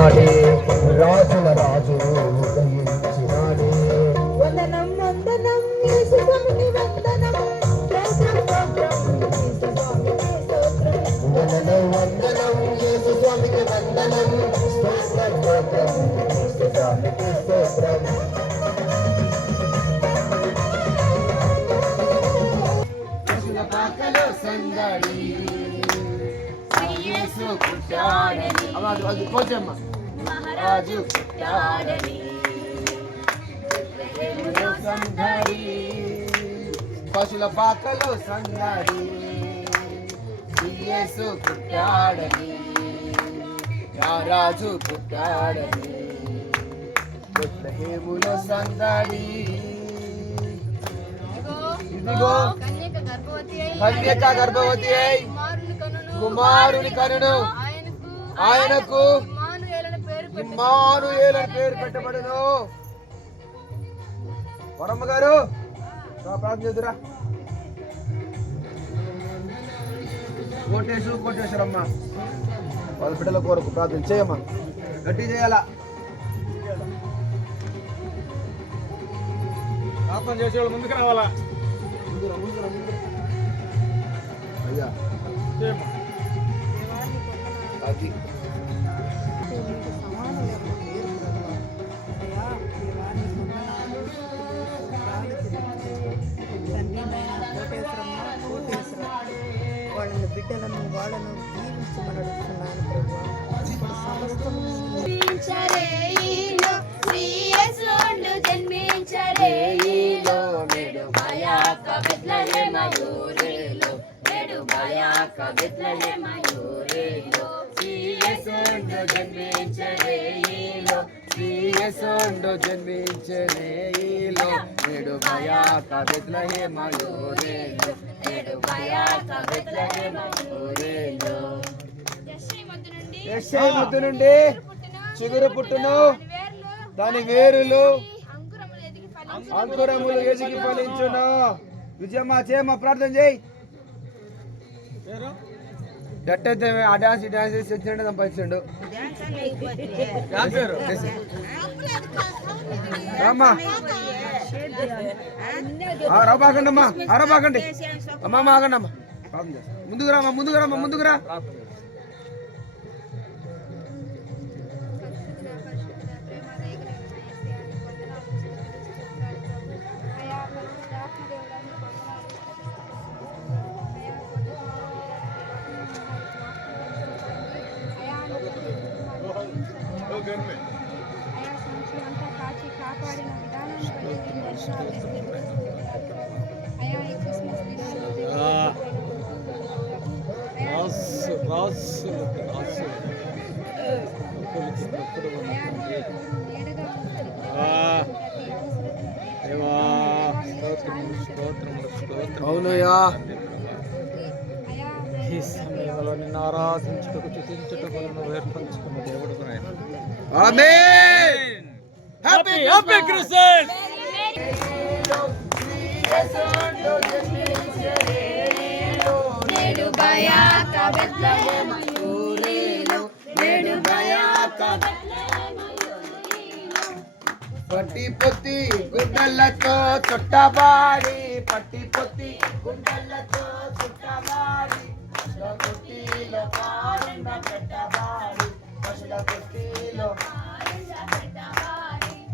ఉదయించినాడే, రాజుల రాజు ఉదయించినాడే. వందనం వందనం యేసు స్వామికి వందనం, వందనం వందనం యేసు స్వామికి వందనం, స్తోత్రం స్తోత్రం యేసు స్వామికి స్తోత్రం. పాకలో సందడి యేసు పుట్టాడని, అది కోచమ్మ మహారాజు పుట్టాడని సందడి, పశుల పాకలో సందడి యేసు పుట్టాడని, రాజు పుట్టాడని బెత్లెహేములో సందడి. ఇదిగో కన్యక గర్భవతి అయి కుమారుని కనును, ఆయనకు ఇమ్మానుయేలు అని పేరు పెట్టబడును. వరమ్మ గారు ప్రార్థన చేద్దురా. కోటేశ్వరమ్మ వాళ్ళ బిడ్డల కొరకు ప్రార్థన చేయమ్మా, గట్టి చేయాలా. ప్రార్థన చేసేవాళ్ళు ముందుకు రావాలా? అయ్యా అది వాళ్ళని బిడ్డలను వాళ్ళను దీవించమని అడుగుతున్నాను జన్మించరేలో నేడు భయాక బెత్లెహేమయూరేలో, నేడు భయాక బెత్లెహేమయూరేలో. యెషయా మధ్య నుండి చిగురు పుట్టును, దాని వేరులు అంకురములు ఎదిగి ఫలించును. విజయమ్మ చేయమ్మ ప్రార్థన చేయి. ఎట్టయితే ఆ డాన్స్ డాన్స్ చేసి వచ్చిండు సంపాదించండు. రాబాకండి అమ్మా, రాబాకండి అమ్మమ్మ, ఆగండి అమ్మా, ముందుకు రామ్మా, ముందుకు రామ్మా, ముందుకు రా. అవునయ్యా, ఈ సమయంలో నిన్ను ఆరాధించుటకు స్తుతించుటకు నువ్వు ఏర్పరచుకున్న దేవుడు ఆయన. ఆమేన్. Happy Christmas. నేడు భయాక బెత్లెహేమయూరేలో, నేడు భయాక పట్టి పొత్తి గుడ్డలతో చుట్టబాడి, పట్టి పొత్తి గుడ్డలతో చుట్టబాడి, పశుల పొట్టిలో పారండ పెట్టబాడి, పశుల పొట్టిలో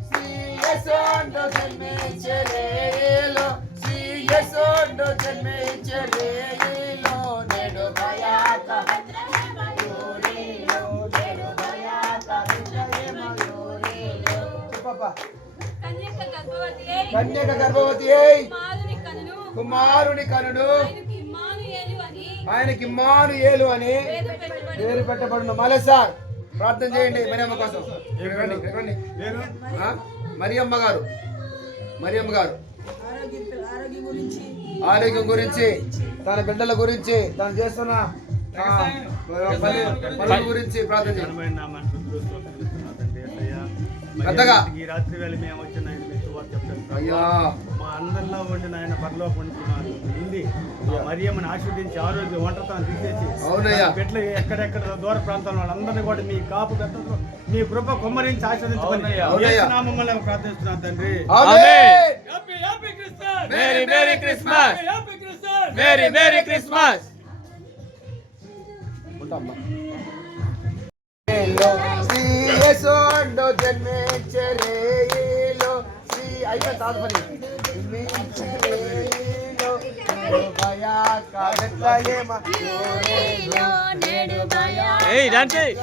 శ్రీయేసుండు జన్మించెరేలో, శ్రీయేసుండు జన్మించెరేలో, నేడు భయాక బెత్లెహేమయూరేలో, నేడు భయాక బెత్లెహేమయూరేలో. చెప్పప్పా. కన్యక గర్భవతి అయి కుమారుని కనుడు, ఆయనకి ఇమ్మానుయేలు అని పేరు పెట్టబడును. మళ్ళీ సార్ ప్రార్థన చేయండి మరియమ్మ కోసం. మరియమ్మ గారు ఆరోగ్యం గురించి, తన బిడ్డల గురించి, తను చేస్తున్న పనుల గురించి ప్రార్థన చేయండి. ఈ రాత్రి వేళ మేము వచ్చిన అయ్యా మా అందరిలో ఉండి నాయన పరలోకి ఉండి మరియమ్మని ఆశీర్వదించి ఆరోగ్య వంటతాన్ని తీసేసి అవునయ్యా. పెట్లు ఎక్కడెక్కడ దూర ప్రాంతాల వాళ్ళందరినీ కూడా మీ కాపు పెద్దలు మీ కృప కుమ్మరించి ఆశీర్వదించమని అవునయ్యా. యేసు నామములో ప్రార్థిస్తున్నాను తండ్రి. ఆమేన్. Happy happy Christmas. Merry merry Christmas. Happy Christmas. Merry merry Christmas. ఉంటామ్మా. శ్రీ యేసుండు జన్మించెరేయిలో శ్రీ అయిపోయింది తాతపని జన్మించెరేయిలో భయాక బెత్లహేమ ఏయ్ డాన్స్ ఏయ్.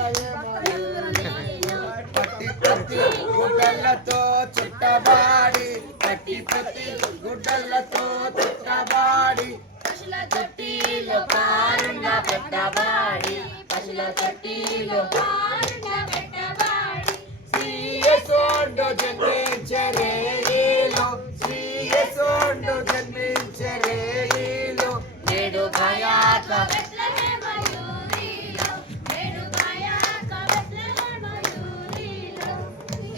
పట్టి ప్రతి గుడ్డలతో చుట్టబాడి పట్టి ప్రతి గుడ్డలతో చుట్టబాడి పశుల తొట్టిలో పారుండ పెట్టబాడి పశుల తొట్టిలో పారుండ పెట్టబాడి శ్రీ యేసుండు జన్మించెరేయిలో శ్రీ యేసుండు జన్మించెరేయిలో నేడు భయాక బెత్లెహేమ యూరిలో నేడు భయాక బెత్లెహేమ యూరిలో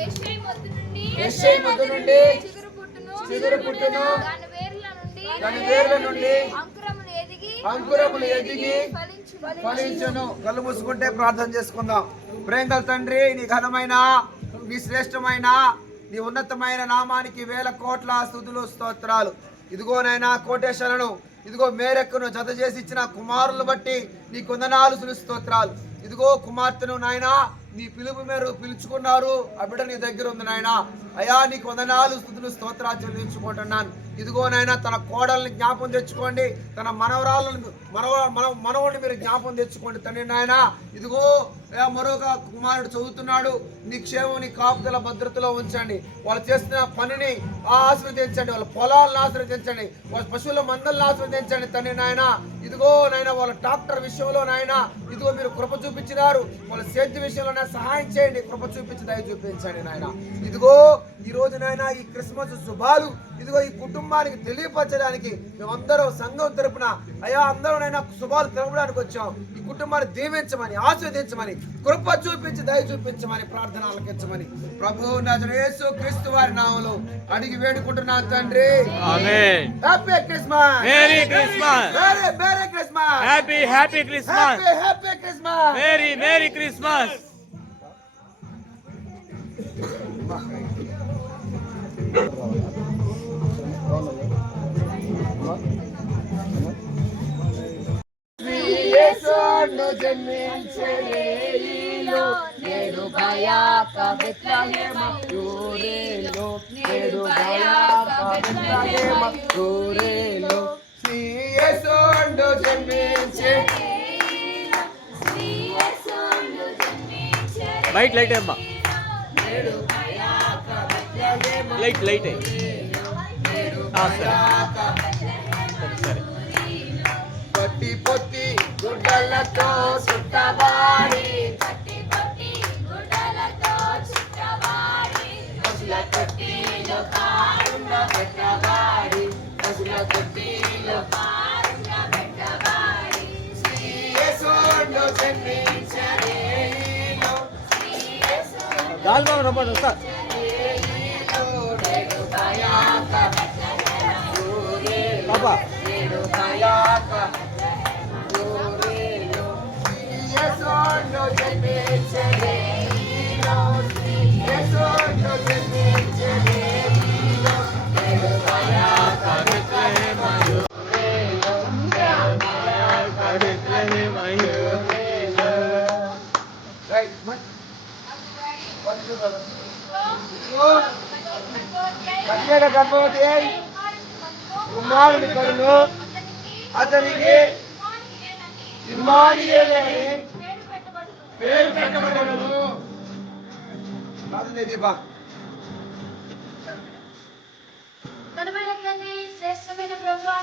యెషై మొద్దు నుండి చిగురు పుట్టును దాని వేర్ల నుండి అంకురములు ఎదిగి ఫలించును. ఫలించును. కళ్ళు మూసుకుంటే ప్రార్థన చేసుకుందాం. ప్రేమగల తండ్రి, నీ ఘనమైన నీ శ్రేష్టమైన నీ ఉన్నతమైన నామానికి వేల కోట్ల స్తుతులు స్తోత్రాలు. ఇదిగోనైనా కోటేశ్వరను ఇదిగో మేరెక్కును జత చేసి ఇచ్చిన కుమారులు బట్టి నీ కొందనాలు స్తోత్రాలు. ఇదిగో కుమార్తెను నాయనా నీ పిలుపు మేరకు పిలుచుకున్నారు. ఆ బిడ్డ నీ దగ్గర ఉంది నాయన. అయా నీకు వందనాలు స్తుతులు స్తోత్రాలు చెల్లించుకుంటున్నాను. ఇదిగో నాయన తన కోడల్ని జ్ఞాపం తెచ్చుకోండి, తన మనవరాలను మనవుడిని మీరు జ్ఞాపం తెచ్చుకోండి తండ్రి నాయన. ఇదిగో మరొక కుమారుడు చదువుతున్నాడు. నీ క్షేమం నీ కాపుదల భద్రతలో ఉంచండి. వాళ్ళు చేస్తున్న పనిని ఆశీర్వదించండి, వాళ్ళ పొలాలను ఆశీర్వదించండి, వాళ్ళ పశువుల మందలను ఆశీర్వదించండి తండ్రి నాయన. ఇదిగో నాయన వాళ్ళ డాక్టర్ విషయంలో నాయన ఇదిగో మీరు కృప చూపించినారు. వాళ్ళ సేద్య విషయంలో సహాయం చేయండి, కృప చూపించి దయ చూపించండి నాయన. ఇదిగో ఈ రోజు నాయన ఈ క్రిస్మస్ శుభాలు ఇదిగో ఈ కుటుంబానికి తెలియపరచడానికి మేమందరం సంఘం తరపున అయా అందరూ నైనా శుభాలు తెలపడానికి వచ్చాం. ఈ కుటుంబాన్ని దీవించమని ఆశీర్వదించమని కృప చూపించి దయ చూపించమని ప్రార్థన ఆలకించమని ప్రభువు నజరేయుడైన యేసు క్రీస్తు వారి నామములో అడిగి వేడుకుంటున్నాను తండ్రి. ఆమేన్. Happy Christmas. Merry Christmas. Merry merry Christmas. Happy happy Christmas. Happy happy Christmas. Merry merry Christmas. యేసును జన్మించెరేయిలో నేడు భయాక బెత్లెహేమ యూరిలో నేడు భయాక బెత్లెహేమ యూరిలో శ్రీ యేసును జన్మించెరేయిలో శ్రీ యేసును జన్మించెరేయిలో లైట్ లైట్ అమ్మా. నేడు భయాక బెత్లెహేమ లైట్ లైట్ అయ్యి. సరే సరే. పట్టి పొత్తి గుడ్డలతో చుట్టబాడి పట్టి పట్టి గుడ్డలతో చుట్టబాడి పశుల తొట్టిలో పారుండ పెట్టబాడి పశుల తొట్టిలో పారుండ పెట్టబాడి శ్రీ యేసును జన్మించెరేయిలో శ్రీ యేసును గాలి బాబు రమ్మని వస్తా. నేడు భయాక యూరిలో పాపా నేడు భయాక యూరిలో శ్రీ యేసును జన్మించెరేయిలో శ్రీ యేసును జన్మించెరేయిలో నేడు భయాక బెత్లెహేమ యూరిలో భయాక బెత్లెహేమ యూరిలో. రైట్ కన్యక గర్భవతి అయి కుమారుని కరును అతనికి ఇమ్మానుయేలు అని పేరు పెట్టబడినను. దీపా ఘనమైన తండ్రి, శ్రేష్టమైన ప్రభువా,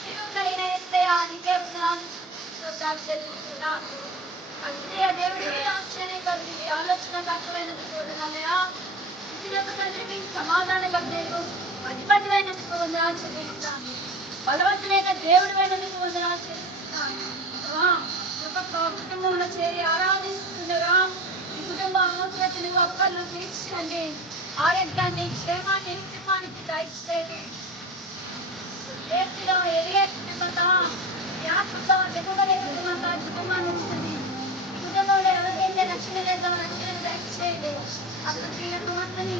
జీవములైన యేసయ్యా, నీకే వందనాలు, స్తోత్రాలు చెల్లిస్తున్నాను. అద్వితీయ దేవుడివి, ఆశ్చర్యకరుడివి, ఆలోచనకర్తమైనందుకు వందనాలయ్యా. ఇచ్చినందుకు తండ్రి మీకు సమాధానకర్తయ్యకు, అధిపతివైనందుకు వందనాలు చెల్లిస్తున్నాను. బలవంతుడైన దేవుడివైనందుకు వందనాలు చెల్లిస్తున్నాను. ఒక కుటుంబంలో చేరి ఆరాధిస్తుండగా ఈ కుటుంబ అవసరతను ఒక్కళ్ళు తీర్చండి. ఆరోగ్యాన్ని క్షేమాన్ని కుటుంబానికి దయచేయండి. చేతిలో ఎదిగే కుటుంబత యాత్రతో ఎదుగుదలే కుటుంబత కుటుంబాన్ని ఇస్తుంది. కుటుంబంలో ఎవరికైతే రక్షణ లేదో రక్షణ దయచేయండి. అసలు స్త్రీలకు మందని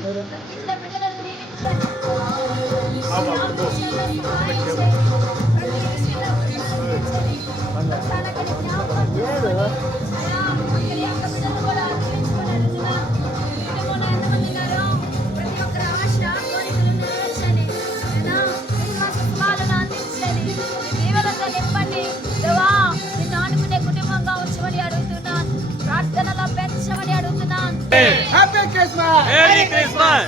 ఇచ్చిన బిడ్డలను దీవించండి. Happy Christmas, Merry Christmas,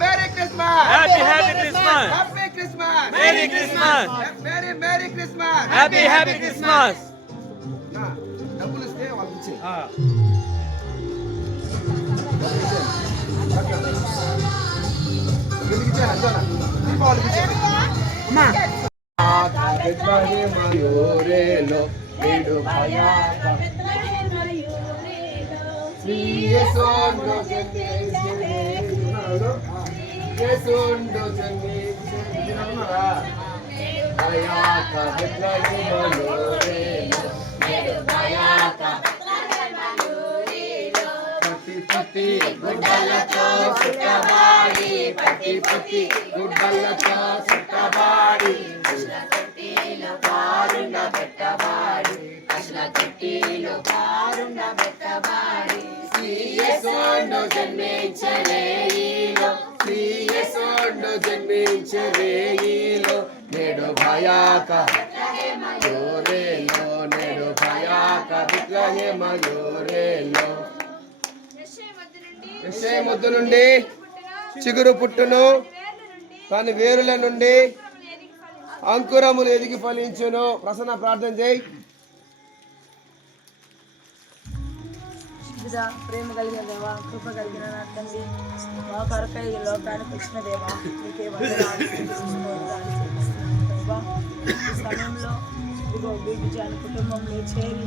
merry Christmas, Happy Christmas, happy Christmas, Merry Christmas, merry Christmas. Happy Christmas. డబ్బులు ఇస్తే వాళ్ళకి ఇచ్చే మయూరేలో నేడు భయాక యేసోండు జన్మించెను, యేసోండు జన్మించెనురా భయాక బెత్లెహేములో నేడు భయాక పతి గుడ్డలతో సుట్టబాడి, పతి గుడ్డలతో సుట్టబాడి, పారుండ పెట్టబాడి, యేసోండు జన్మించరేయిలో, యేసోండు జన్మించరేయిలో నేడు భయాక యోరేలో, నేడు భయాక బెత్లెహేములో. యెషయా ముద్దు నుండి చిగురు పుట్టును, తన వేరుల నుండి అంకురములు ఎదిగి ఫలించును. ప్రసన్న ప్రార్థన చేయి. ప్రేమ కలిగిన దేవా, కృప కలిగిన నా తండ్రి, మా కొరకై ఈ లోకానికి వచ్చిన దేవా, నీకే వందనాలు స్తుతిస్తున్నాను దేవా. ఈ సమయంలో ఇదిగో బిడ్డ కుటుంబంలో చేరి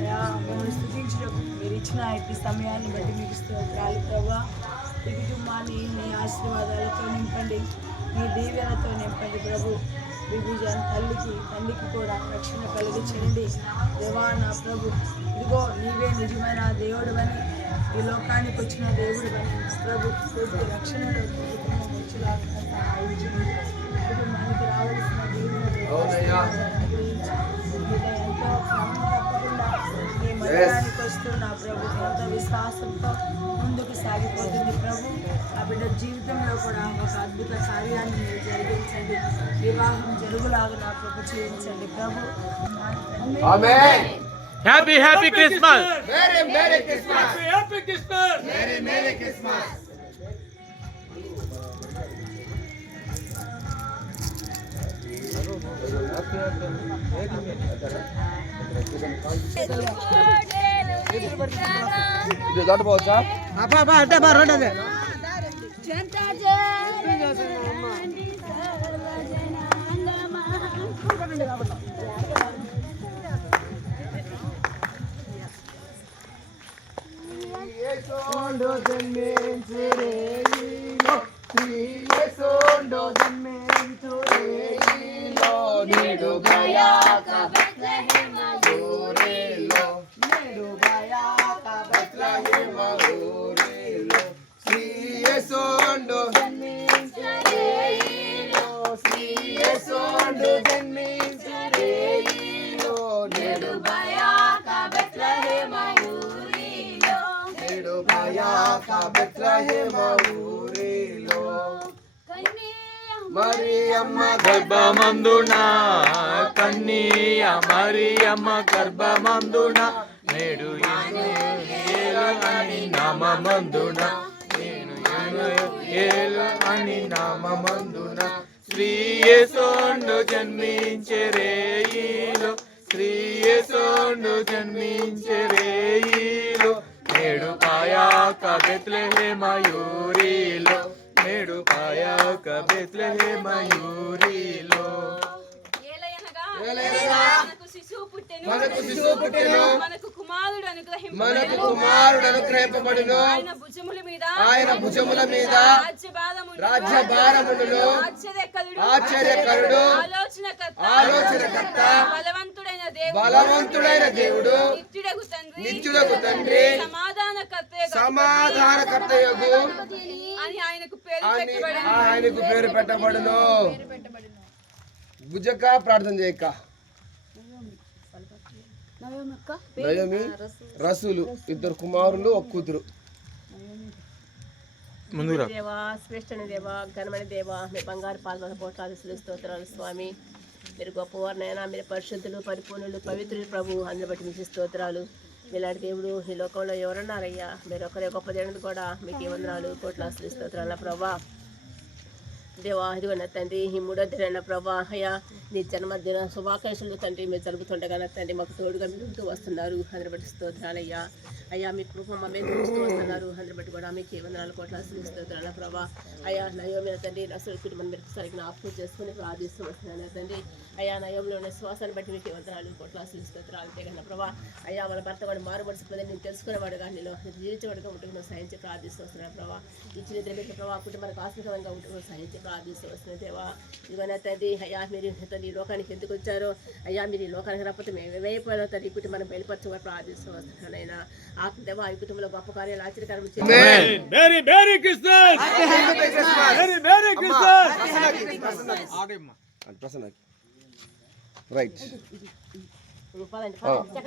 అయ్యా మిమ్మల్ని స్తుతించడం మీరు ఇచ్చిన ఈ సమయాన్ని బట్టి మీకు స్తోత్రాలు ప్రభా. ఈ కుటుంబాన్ని నీ ఆశీర్వాదాలతో నింపండి, నీ దీవెనతో నింపండి ప్రభు. విభజన తండ్రికి కూడా రక్షణ కలిగించండి దేవా. నా ప్రభు ఇదిగో నీవే నిజమైన దేవుడు అని, ఈ లోకానికి వచ్చిన దేవుడు అని ప్రభు. పూర్తి రక్షణలో కుటుంబం వచ్చేలాగా సహాయించండి. కుటుంబానికి రావాల్సిన ఎంతో క్రమం తప్పకుండా నీ మందిరానికి వస్తున్న ప్రభు ఎంతో విశ్వాసంతో ముందుకు సాగిపోతుంది ప్రభు. ఆ బిడ్డ జీవితంలో కూడా ఒక అద్భుత కార్యాన్ని మీరు జరిగించండి. వివాహం జరుగులాగా నా ప్రభు చేయించండి ప్రభు. ఆమేన్. Happy Christmas. Merry Christmas, Happy Christmas. Merry Christmas. ఇది దాటిపోవచ్చా? యేసోండు జన్మించెరేయిలో, యేసోండు జన్మించెరేయిలో నేడు భయాక బెత్లెహేములో, నేడు భయాక బెత్లెహేములో యేసోండు జన్మించెరేయిలో, యేసోండు జన్మించెరేయిలో నేడు భయాక బెత్లెహేములో, నేడు భయాక బెత్లెహేములో. మరియమ్మ గర్భమందున కన్నీయ మరియమ్మ గర్భమందున నేడు యేలు అని నామమందున, నేను యేలు అని నామమందున శ్రీ యేసోండు జన్మించెరేయిలో, శ్రీ యేసోండు జన్మించెరేయిలో నేడు పాయాక బెత్లెహేములో, నేడు పాయాక బెత్లెహేములో. మనకు శిశువు పుట్టెను, మనకు కుమారుడు అనుగ్రహింపబడును. ఆయన భుజముల మీద రాజ్యభారమును ఆశ్చర్యకరుడు ఆలోచనకర్త బలవంతుడైన దేవుడు నిత్యుడగు తండ్రి సమాధానకర్తయగు అని ఆయనకు పేరు పెట్టబడును. భుజక ప్రార్థన చేయక నయోమి రసూలు ఇద్దరు కుమారులు ఒక కూతురు. దేవా శ్రేష్ఠని దేవా ఘనమైన దేవా మీ బంగారు పాల్గొన పోటాలు స్తోత్రాలు స్వామి. మీరు గొప్పవారినైనా మీరు పరిశుద్ధులు పరిపూర్ణులు పవిత్రులు ప్రభు అందుని బట్టి మీకు స్తోత్రాలు. ఇలాంటి దేవుడు ఈ లోకంలో ఎవరున్నారయ్యా? మీరు ఒకరే గొప్ప దేవుడు కూడా మీకు వందనాలు కోట్లాస్తులు స్తోత్రాల ప్రభా. దేవా ఇదిగో నా తండ్రి ఈ 3వ దిన ప్రభా అయ్యా నీ జన్మదిన శుభాకాంక్షలు తండ్రి మీరు జరుపుతుండగా నా తండ్రి మాకు తోడుగా మీరు వస్తున్నారు. అందరి బట్టి స్తోత్రాలయ్యా. అయ్యా మీ కృప మా మీద చూస్తూ వస్తున్నారు. అందరి బట్టి కూడా మీకు 4 కోట్ల స్తోత్రాల ప్రభా. అయ్యా నయోమి తండ్రి అసలు కుటుంబం మీరు సరిగ్గా ఆపు చేసుకుని ప్రార్థిస్తూ వస్తున్నాను తండ్రి. అయ్యా నయోమిలో ఉన్న శ్వాసాన్ని బట్టి మీకు 4 కోట్ల స్తోత్రాలు అంతేకన్నా ప్రభా. అయ్యా వాళ్ళ భర్త వాడు మారుమడిసిపోతే నేను తెలుసుకునేవాడుగా నేను జీవించేవాడుగా ఉంటున్న సహించి ప్రార్థిస్తూ వస్తున్నాను ప్రభా. ఇచ్చిన దినకి ప్రభా కుటుంబానికి ఆస్పదంగా ఉంటున్న సహించి ప్రార్థిస్తూ వస్తున్న దేవా. ఇదిగోనా తండ్రి అయ్యా మీరు తండ్రి ఈ లోకానికి ఎందుకు వచ్చారో అయ్యా మీరు ఈ లోకానికి రాకపోతే మేము ఏమైపోయినా తండ్రి ఈ కుటుంబాన్ని బయలుపరచుకొని ప్రార్థిస్తూ వస్తున్నాను అయినా ఆ దేవా ఈ కుటుంబంలో గొప్ప కార్యాలు ఆశ్చర్యకరం right.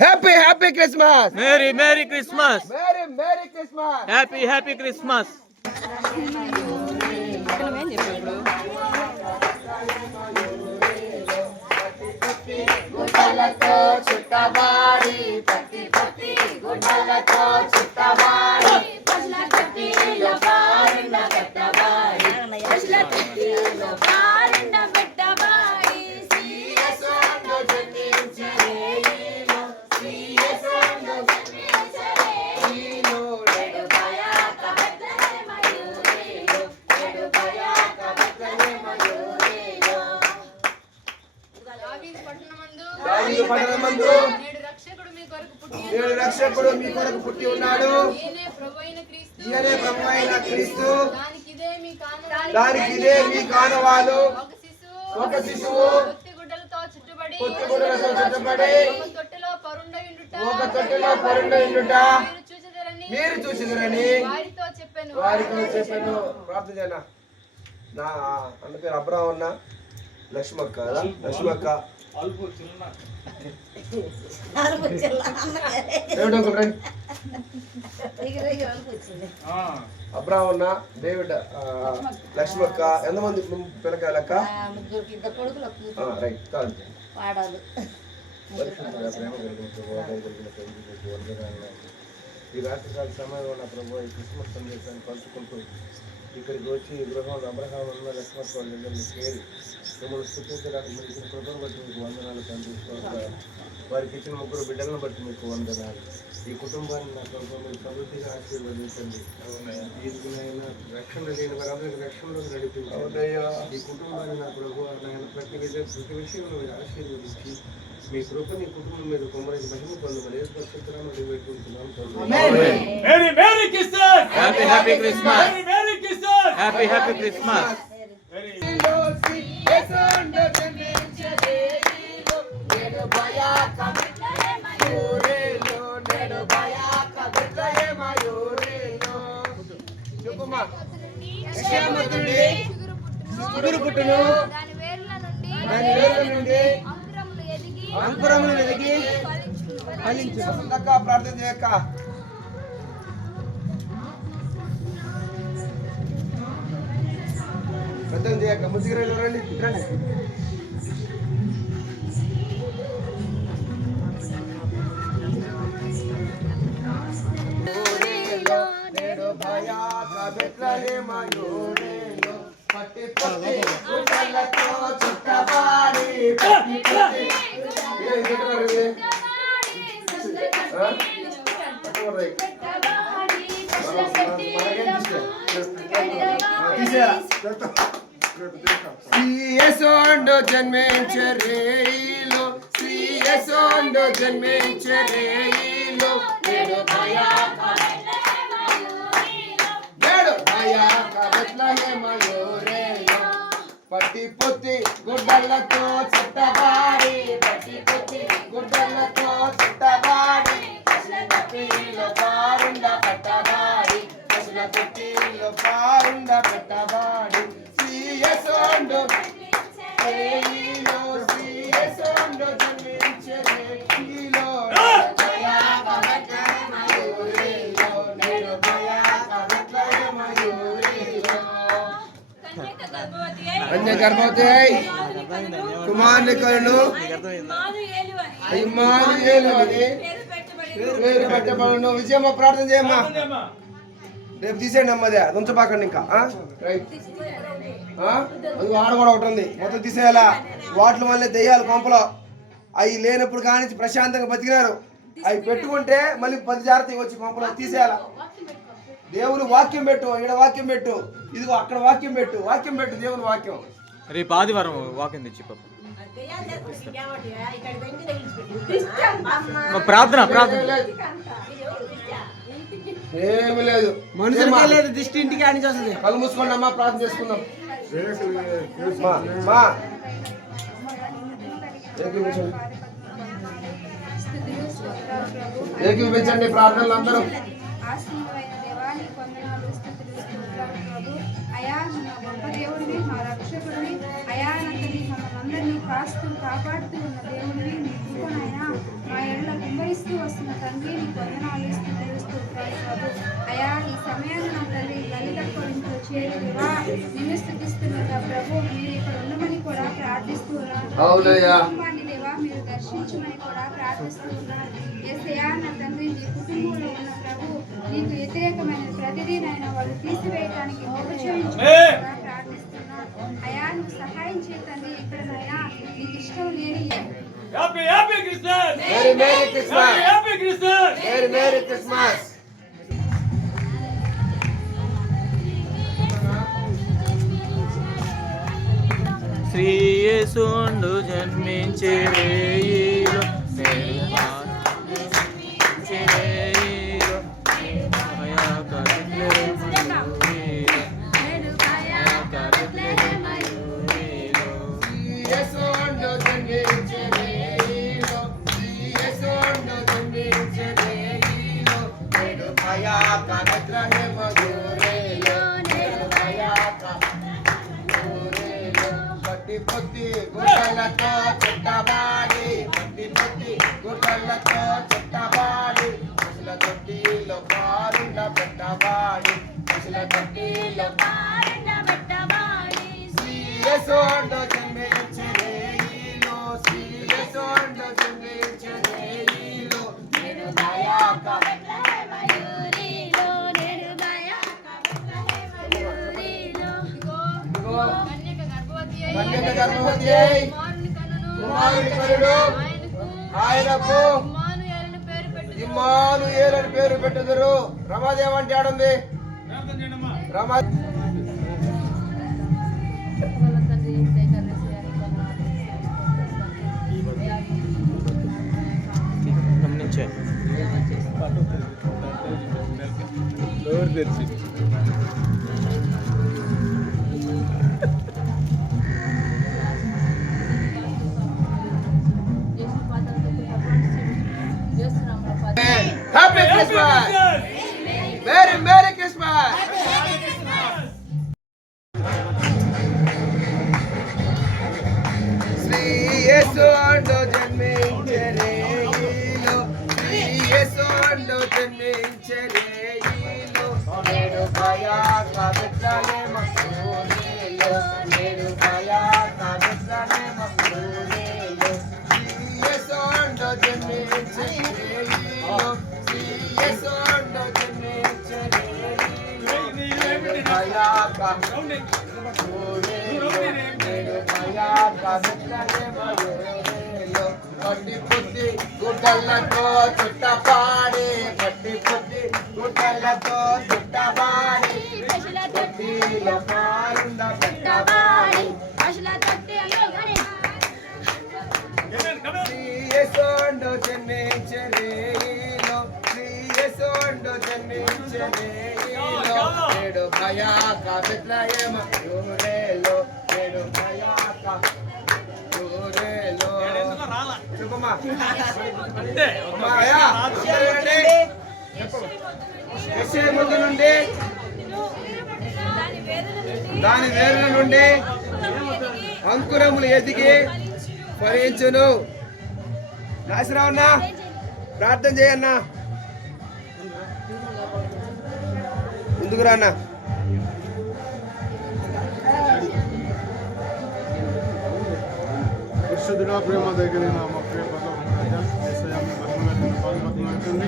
Happy Christmas. Merry Christmas. Merry Christmas. Happy Christmas. గుడ్డలతో చుట్టబారి పత్తి గుడ్డలతో చుట్టబారి పట్ల కత్తిలో బారిన పెట్టబారి పట్ల కత్తిలో బారిన పెట్టబారి సీయసంలో జన్మించరేలో సీయసంలో జన్మించరేలో నెడుబయా కబెతలే మయూరేలో నెడుబయా కబెతలే మయూరేలో దావీదు పట్టణమందు నేడు రక్షకుడు మీ కొరకు పుట్టి ఉన్నాడు. ఈయనే ప్రభువైన క్రీస్తు. దానికి ఇదే మీ కానవాలు. ఒక శిశువు పొత్తిగుడ్డలతో చుట్టబడి ఒక తొట్టెలో పరుండయుండుట మీరు చూసిరని వారితో చెప్పాను. ప్రార్థన చేయనా. నా అన్న పేరు అబ్రాహ్మణ లక్ష్మక్క. లక్ష్మక్క అబ్రాహ్మణ డేవిడ్ లక్ష్మక్క ఎంతమంది పిల్లకాయలక్క? రైట్ కాదు ఈ రాత్రికాల సమయంలో నా ప్రభు ఈ క్రిస్మస్ సందేశాన్ని పంచుకుంటూ ఇక్కడికి వచ్చి గృహంలో అబ్రహాం లక్ష్మణ్ వాళ్ళందరినీ చేరి మిమ్మల్ని స్థుతించడానికి మీరు ఇచ్చిన కృపను బట్టి మీకు వందనాలు కనిపిస్తున్నారు. వారికి ఇచ్చిన 3 బిడ్డలను బట్టి మీకు వందనాలు. ఈ కుటుంబాన్ని నా ప్రభు మీరు సమృద్ధిగా ఆశీర్వదించండి. ఈయన రక్షణ లేని వారందరికీ రక్షణలోకి నడిపించండి. ఈ కుటుంబాన్ని నా ప్రభు ఆయన ప్రతి విషయంలో మీరు ఆశీర్వదించి మీ కృపని కుటుంబం మీద కుమ్మరికి మహిమ పొందమని ఏర్పరుచుతున్నాను. పెట్టుకుంటున్నాను. Happy Christmas. అంకురములు ఎదిగి ఫలించక ప్రార్థన చేయక పెద్దలు చేయక ముసిగిరేళ్ళు రండి రండి. నేడు భయా కబెట్లనే మయూరేలో పట్టి పట్టి గుడ్డలతో చుట్టబారి పట్టి పట్టి శ్రీయసోండో జన్మించరేలో శ్రీయసోండో జన్మించరేలో నేడు భయాక బెత్లెహేమయూరేలో పట్టి పొత్తి గుడ్డలతో చుట్టబారి పట్టి పొత్తి గుడ్డలతో చుట్టబారి పశుల తొట్టిలో పారుండ పెట్టబారి పశుల తొట్టిలో పారుండ పెట్టబారి శ్రీయసోండు శ్రీయసోండు జన్మించే రేఖిలో భయాక బెత్లెహేమయూరేలో నేడు భయాక బెత్లెహేమయూరేలో అన్య గర్భవతి కుమారుని కలను ఇమ్మానుయేలు అని పేరు పెట్టబడును. విజయమ్మ ప్రార్థన చేయమ్మా. రేపు తీసేయండి అమ్మదే అది ఉంచబాకండి ఇంకా. రైట్ అది ఆడ కూడా ఒకటి ఉంది మొత్తం తీసేయాలా. వాటిలో మళ్ళీ దెయ్యాలు కొంపలో అవి లేనప్పుడు కానీ ప్రశాంతంగా బతికినారు. అవి పెట్టుకుంటే మళ్ళీ 10 జాగ్రత్త వచ్చి కొంపలో తీసేయాలా. దేవుని వాక్యం పెట్టు, ఇక్కడ వాక్యం పెట్టు, ఇదిగో అక్కడ వాక్యం పెట్టు, వాక్యం పెట్టు, దేవుని వాక్యం. రేపు ఆదివారం వాక్యం తెచ్చి ప్రార్థన ఏమి లేదు, మనుషులకే లేదు, దిష్టి ఇంటికి ఆడించి వస్తుంది. కళ్ళు మూసుకోండి అమ్మా, ప్రార్థన చేసుకుందాం. ఏకీపించండి ప్రార్థనలు అందరూ. అయా నా గొప్ప దేవుడివి, మా రక్షకుడివి, అయా నంతని మమ్మల్ని కాస్తూ కాపాడుతూ ఉన్న దేవుడివి, నీ కృపనైనా మా ఎడల కుమ్మరిస్తూ వస్తున్న తండ్రి, నీ వందనాలు స్తుతిస్తున్నాను ప్రభు. అయా ఈ సమయాన్ని నా తల్లి లలిత కొరింతో చేరువా నిన్ను స్థుతిస్తున్నా ప్రభు. మీరు ఇక్కడ ఉండమని కూడా ప్రార్థిస్తూ ఉన్నాను. కుటుంబాన్ని దేవా మీరు దర్శించమని కూడా ప్రార్థిస్తూ ఉన్నాను. యేసయ్యా నా తండ్రి, నీ కుటుంబంలో ఉన్న ప్రభు నీకు వ్యతిరేకమైన ప్రతిదీ నాయన వాళ్ళు తీసివేయడానికి ప్రార్థిస్తున్నాను. అయా నువ్వు సహాయం చేతండి. ఇక్కడ నాయన నీకు ఇష్టం లేని Merry Christmas. Merry Christmas. Shri యేసుండు జన్మించే రేయిలో పొత్తి గుడ్డలతో చుట్టబాడి పట్టి పొత్తి గుడ్డలతో చుట్టబాడి పశుల తొట్టిలో పారుండ పెట్టబాడి పశుల తొట్టిలో పారుండ పెట్టబాడి శ్రీయసోండు జన్మించే రేయిలో శ్రీయసోండు జన్మించే రేయిలో నేను భయాక బెత్లెహేమయూరిలో నేను భయాక బెత్లెహేమయూరిలో కన్యక గర్భవతి అయి కుమారుని కనుడు ఆయనకు ఇమ్మానుయేలు అని పేరు పెట్టుదురు. రమాదేవి అంటే ఆడుంది రమా గమనించే happy Christmas. Merry Christmas. Shri యేసుండు జన్మించే రేయిలో శ్రీ యేసుండు జన్మించే రేయిలో నేడు భయాక బెత్లెహేమయూరిలో నేడు భయాక బెత్లెహేమయూరిలో శ్రీ యేసుండు జన్మించే రేయిలో శ్రీ యేసుండు జన్మించే రేయిలో నేడు భయాక పట్టి పొత్తి గుడ్డలతో చుట్టబాడి పట్టి పొత్తి గుడ్డలతో చుట్టబాడి తొట్టిలో పారుండ పెట్టబాడి శ్రీ యేసుండు జన్మించే రేయిలో శ్రీ యేసుండు జన్మించరేలో నేడు భయాక బెత్లెహేమ యూరేలో నేడు భయాక యూరేలో చెప్పమ్మా అమ్మా అయ్యా చెప్పండి యెషయా గ్రంథం నుండి దాని వేరుల నుండి అంకురములు ఎదిగి ఫలించును. నాశరావన్నా ప్రార్థన చేయన్నా, ముందుకు రాన్నా. పరిశుద్ధుడా ప్రేమ దగ్గర మా ప్రియ పదవుతుంది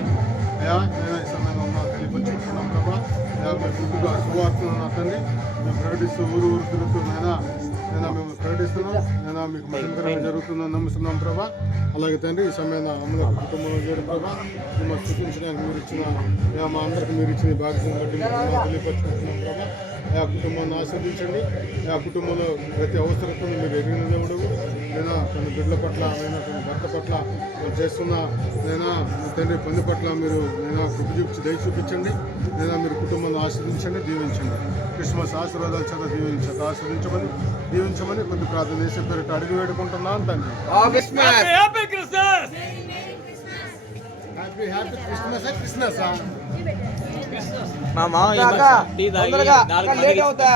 అయ్యా. నేను ఈ సమయంలో మా తెలియపరుచుకుంటున్నాం ప్రభా. గుర్తుగా సువార్తను నా తండ్రి మేము ప్రకటిస్తూ ఊరు తిరుగుతూ నేను మేము ప్రకటిస్తున్నాం. నేను మీకు మహిమకరంగా జరుగుతుందని నమ్ముతున్నాం ప్రభా. అలాగే తండ్రి ఈ సమయంలో అమల కుటుంబంలో చేయడం ప్రభా మిమ్మల్ని స్థుతించడానికి మీరు ఇచ్చిన మా అందరికి మీరు ఇచ్చిన భాగ్యం బట్టి తెలియపరుచుకుంటున్నాం ప్రభా. ఆ కుటుంబాన్ని ఆస్వాదించండి. ఆ కుటుంబంలో ప్రతి అవసరతను మీరు ఎరిగిన దేవుడు. నేను తన బిడ్డల పట్ల నేను తన భర్త పట్ల చేస్తున్న నేను తండ్రి పని పట్ల మీరు నేను కృప చూపించి దయ చూపించండి. నేను మీరు కుటుంబాన్ని ఆస్వాదించండి, దీవించండి. క్రిస్మస్ ఆశీర్వాదాల చేత దీవించమని కొద్ది ప్రార్థన చేసే పేరిట అడిగి వేడుకుంటున్నాను తండ్రి. Happy Christmas. లేట్ అవుతా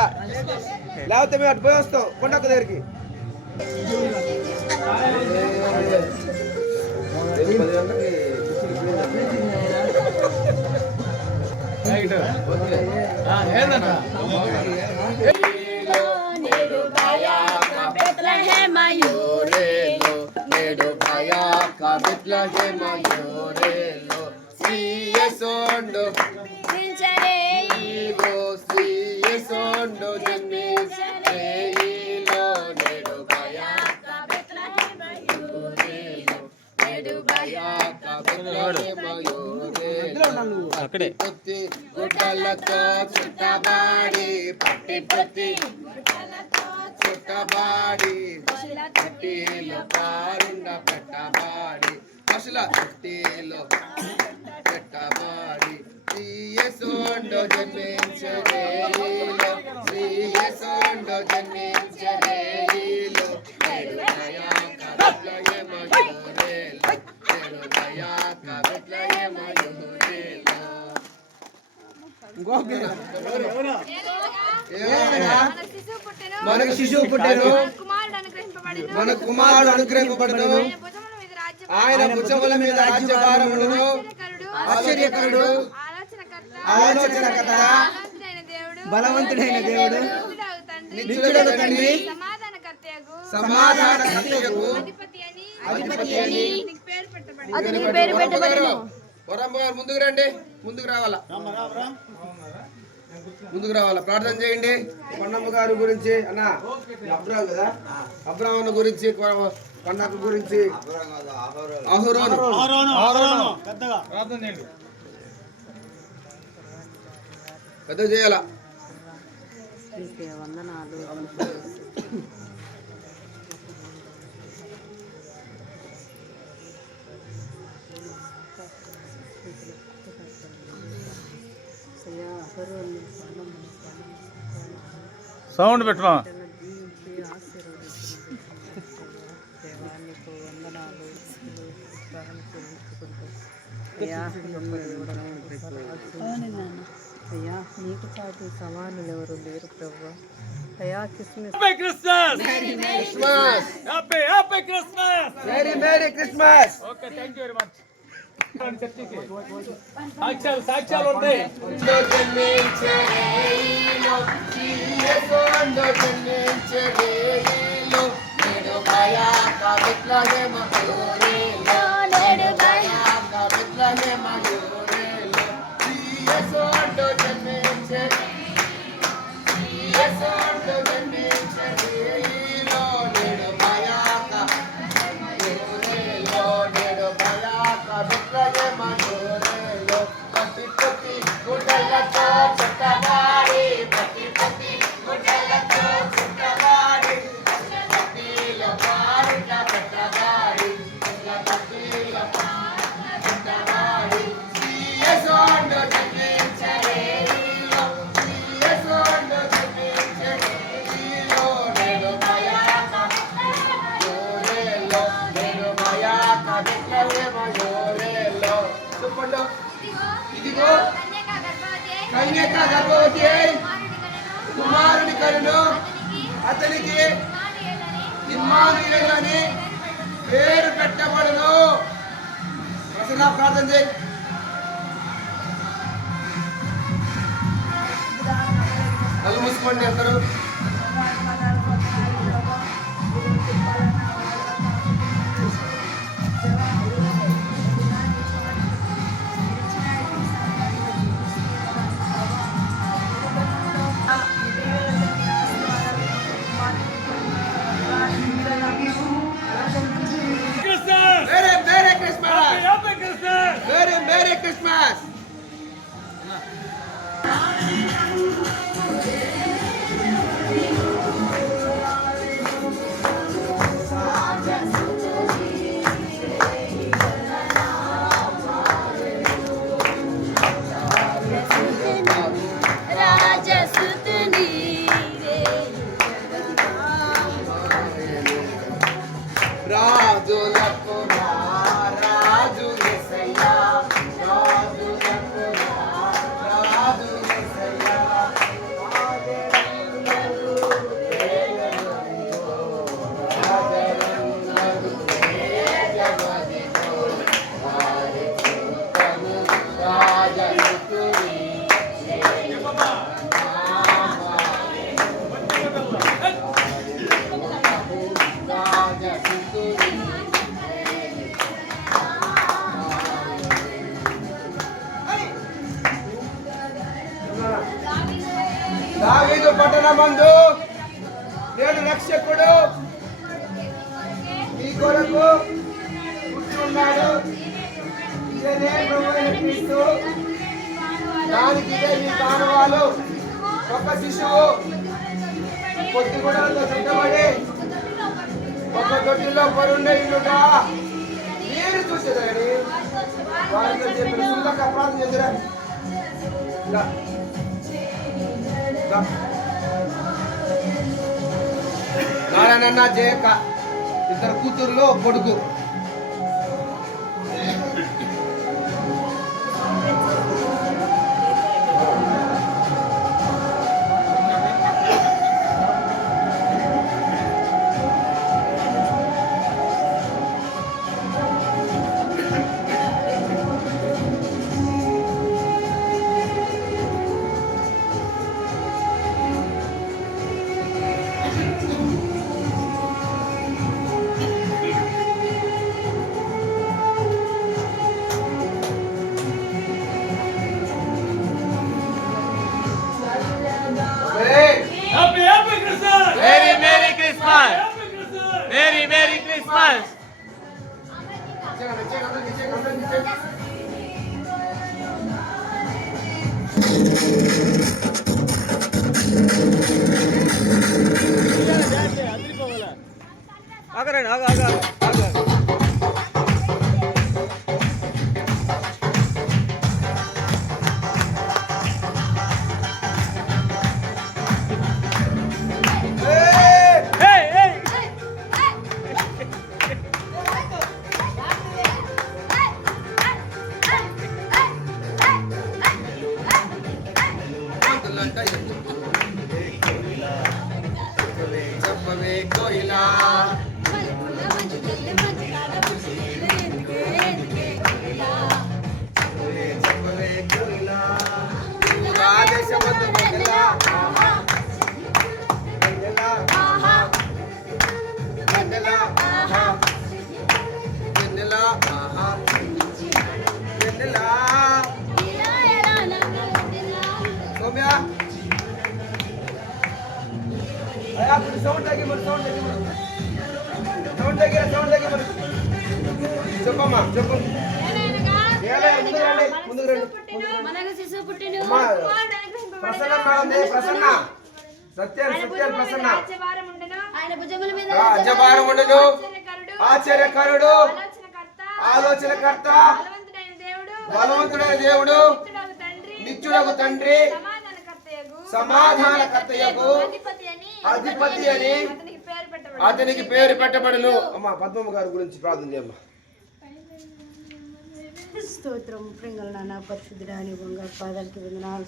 లేకపోతే మేము అటు పోయి వస్తాం కొండకు దగ్గరికి. నేడు భయాక బెత్లెహేమ యూరేలో శ్రీయేసోండు శ్రీయేసోండు జన్మించరేలో నేడు భయాక బెత్లెహేమ యూరేలో నేడు భయాక బెత్లెహేమ యూరేలో అక్కడే పొత్తి గుడ్డలతో చుట్టబాడి పట్టి చుట్టబాడి పట్టిలో పారుండ పెట్టబాడి పశుల పట్టిలో పెట్టబాడి శ్రీయేసోండు జన్మించరేలో శ్రీయేసోండు జన్మించరేలో నేడు భయాక బెత్లెహేమ యూరేలో నేడు భయాక బెత్లెహేమ యూరేలో. మనకు శిశువు పుట్టెను, మన కుమారుడు అనుగ్రహింపబడును, ఆయన భుజముల మీద రాజ్యభారమును. ఆశ్చర్యకరుడు, ఆలోచనకర్త, బలవంతుడైన దేవుడు, నిత్యుడగు తండ్రి, సమాధానకర్తయగు అధిపతి అని అతనికి పేరు పెట్టబడును. ముందుకు రండి, ముందుకు రావాలా, ముందుకు రావాలా, ప్రార్థన చేయండి. కొండమ్మ గారి గురించి అన్న అబ్రాహం కదా, అబ్రాహ్మణ గురించి, కొండకు గురించి పెద్ద చేయాలా. సౌండ్ పెట్టమా. అయ్యా నీకు చాటు సమానులు ఎవరు లేరు ప్రభు. అయ్యా Christmas merry Christmas. Okay, thank you very much. సాక్ష్యాలు ఉంటాయి. జన్మించరేలో కన్యక గర్భవతి అయి కుమారుని కనును అతనికి ఇమ్మానుయేలు అని పేరు పెట్టబడును. ప్రసన్న ప్రార్థన చేయి. కళ్ళు మూసుకోండి అందరూ. Merry Christmas! Merry Christmas! దావీదు పట్టణమందు నేడు రక్షకుడు మీ కొరకు పుట్టి ఉన్నాడు. ఇదే ప్రభువైన క్రీస్తు. దానికి మీ కానువాలు ఒక శిశువు కొద్ది గుడాలతో చుట్టబడి ఒక దొడ్డిలో పరుండేయుడుగా మీరు చూసేదండి. వారితో చెప్పిన సుందక ప్రార్థన చేద్దరా. నారాయణ జయక ఇద్దరు కూతుర్లో కొడుకు. Merry Christmas! ఆగరండి ఆగ చెప్పమ్మా చెప్పు. ప్రసన్న ప్రసన్న సత్యం ప్రసన్న రాజ్యభారం ఉండను ఆశ్చర్యకరుడు ఆలోచనకర్త బలవంతుడైన దేవుడు నిత్యుడగు తండ్రి సమాధానకర్తయగు అధిపతి అని అతనికి పేరు పెట్టబడును. అమ్మా పద్మమ్మ గారి గురించి ప్రార్థన చేయమ్మా. స్తోత్రం ప్రింగల నాన్న పరిశుద్ధుడాని బంగారు పాదాలకి వందనాలు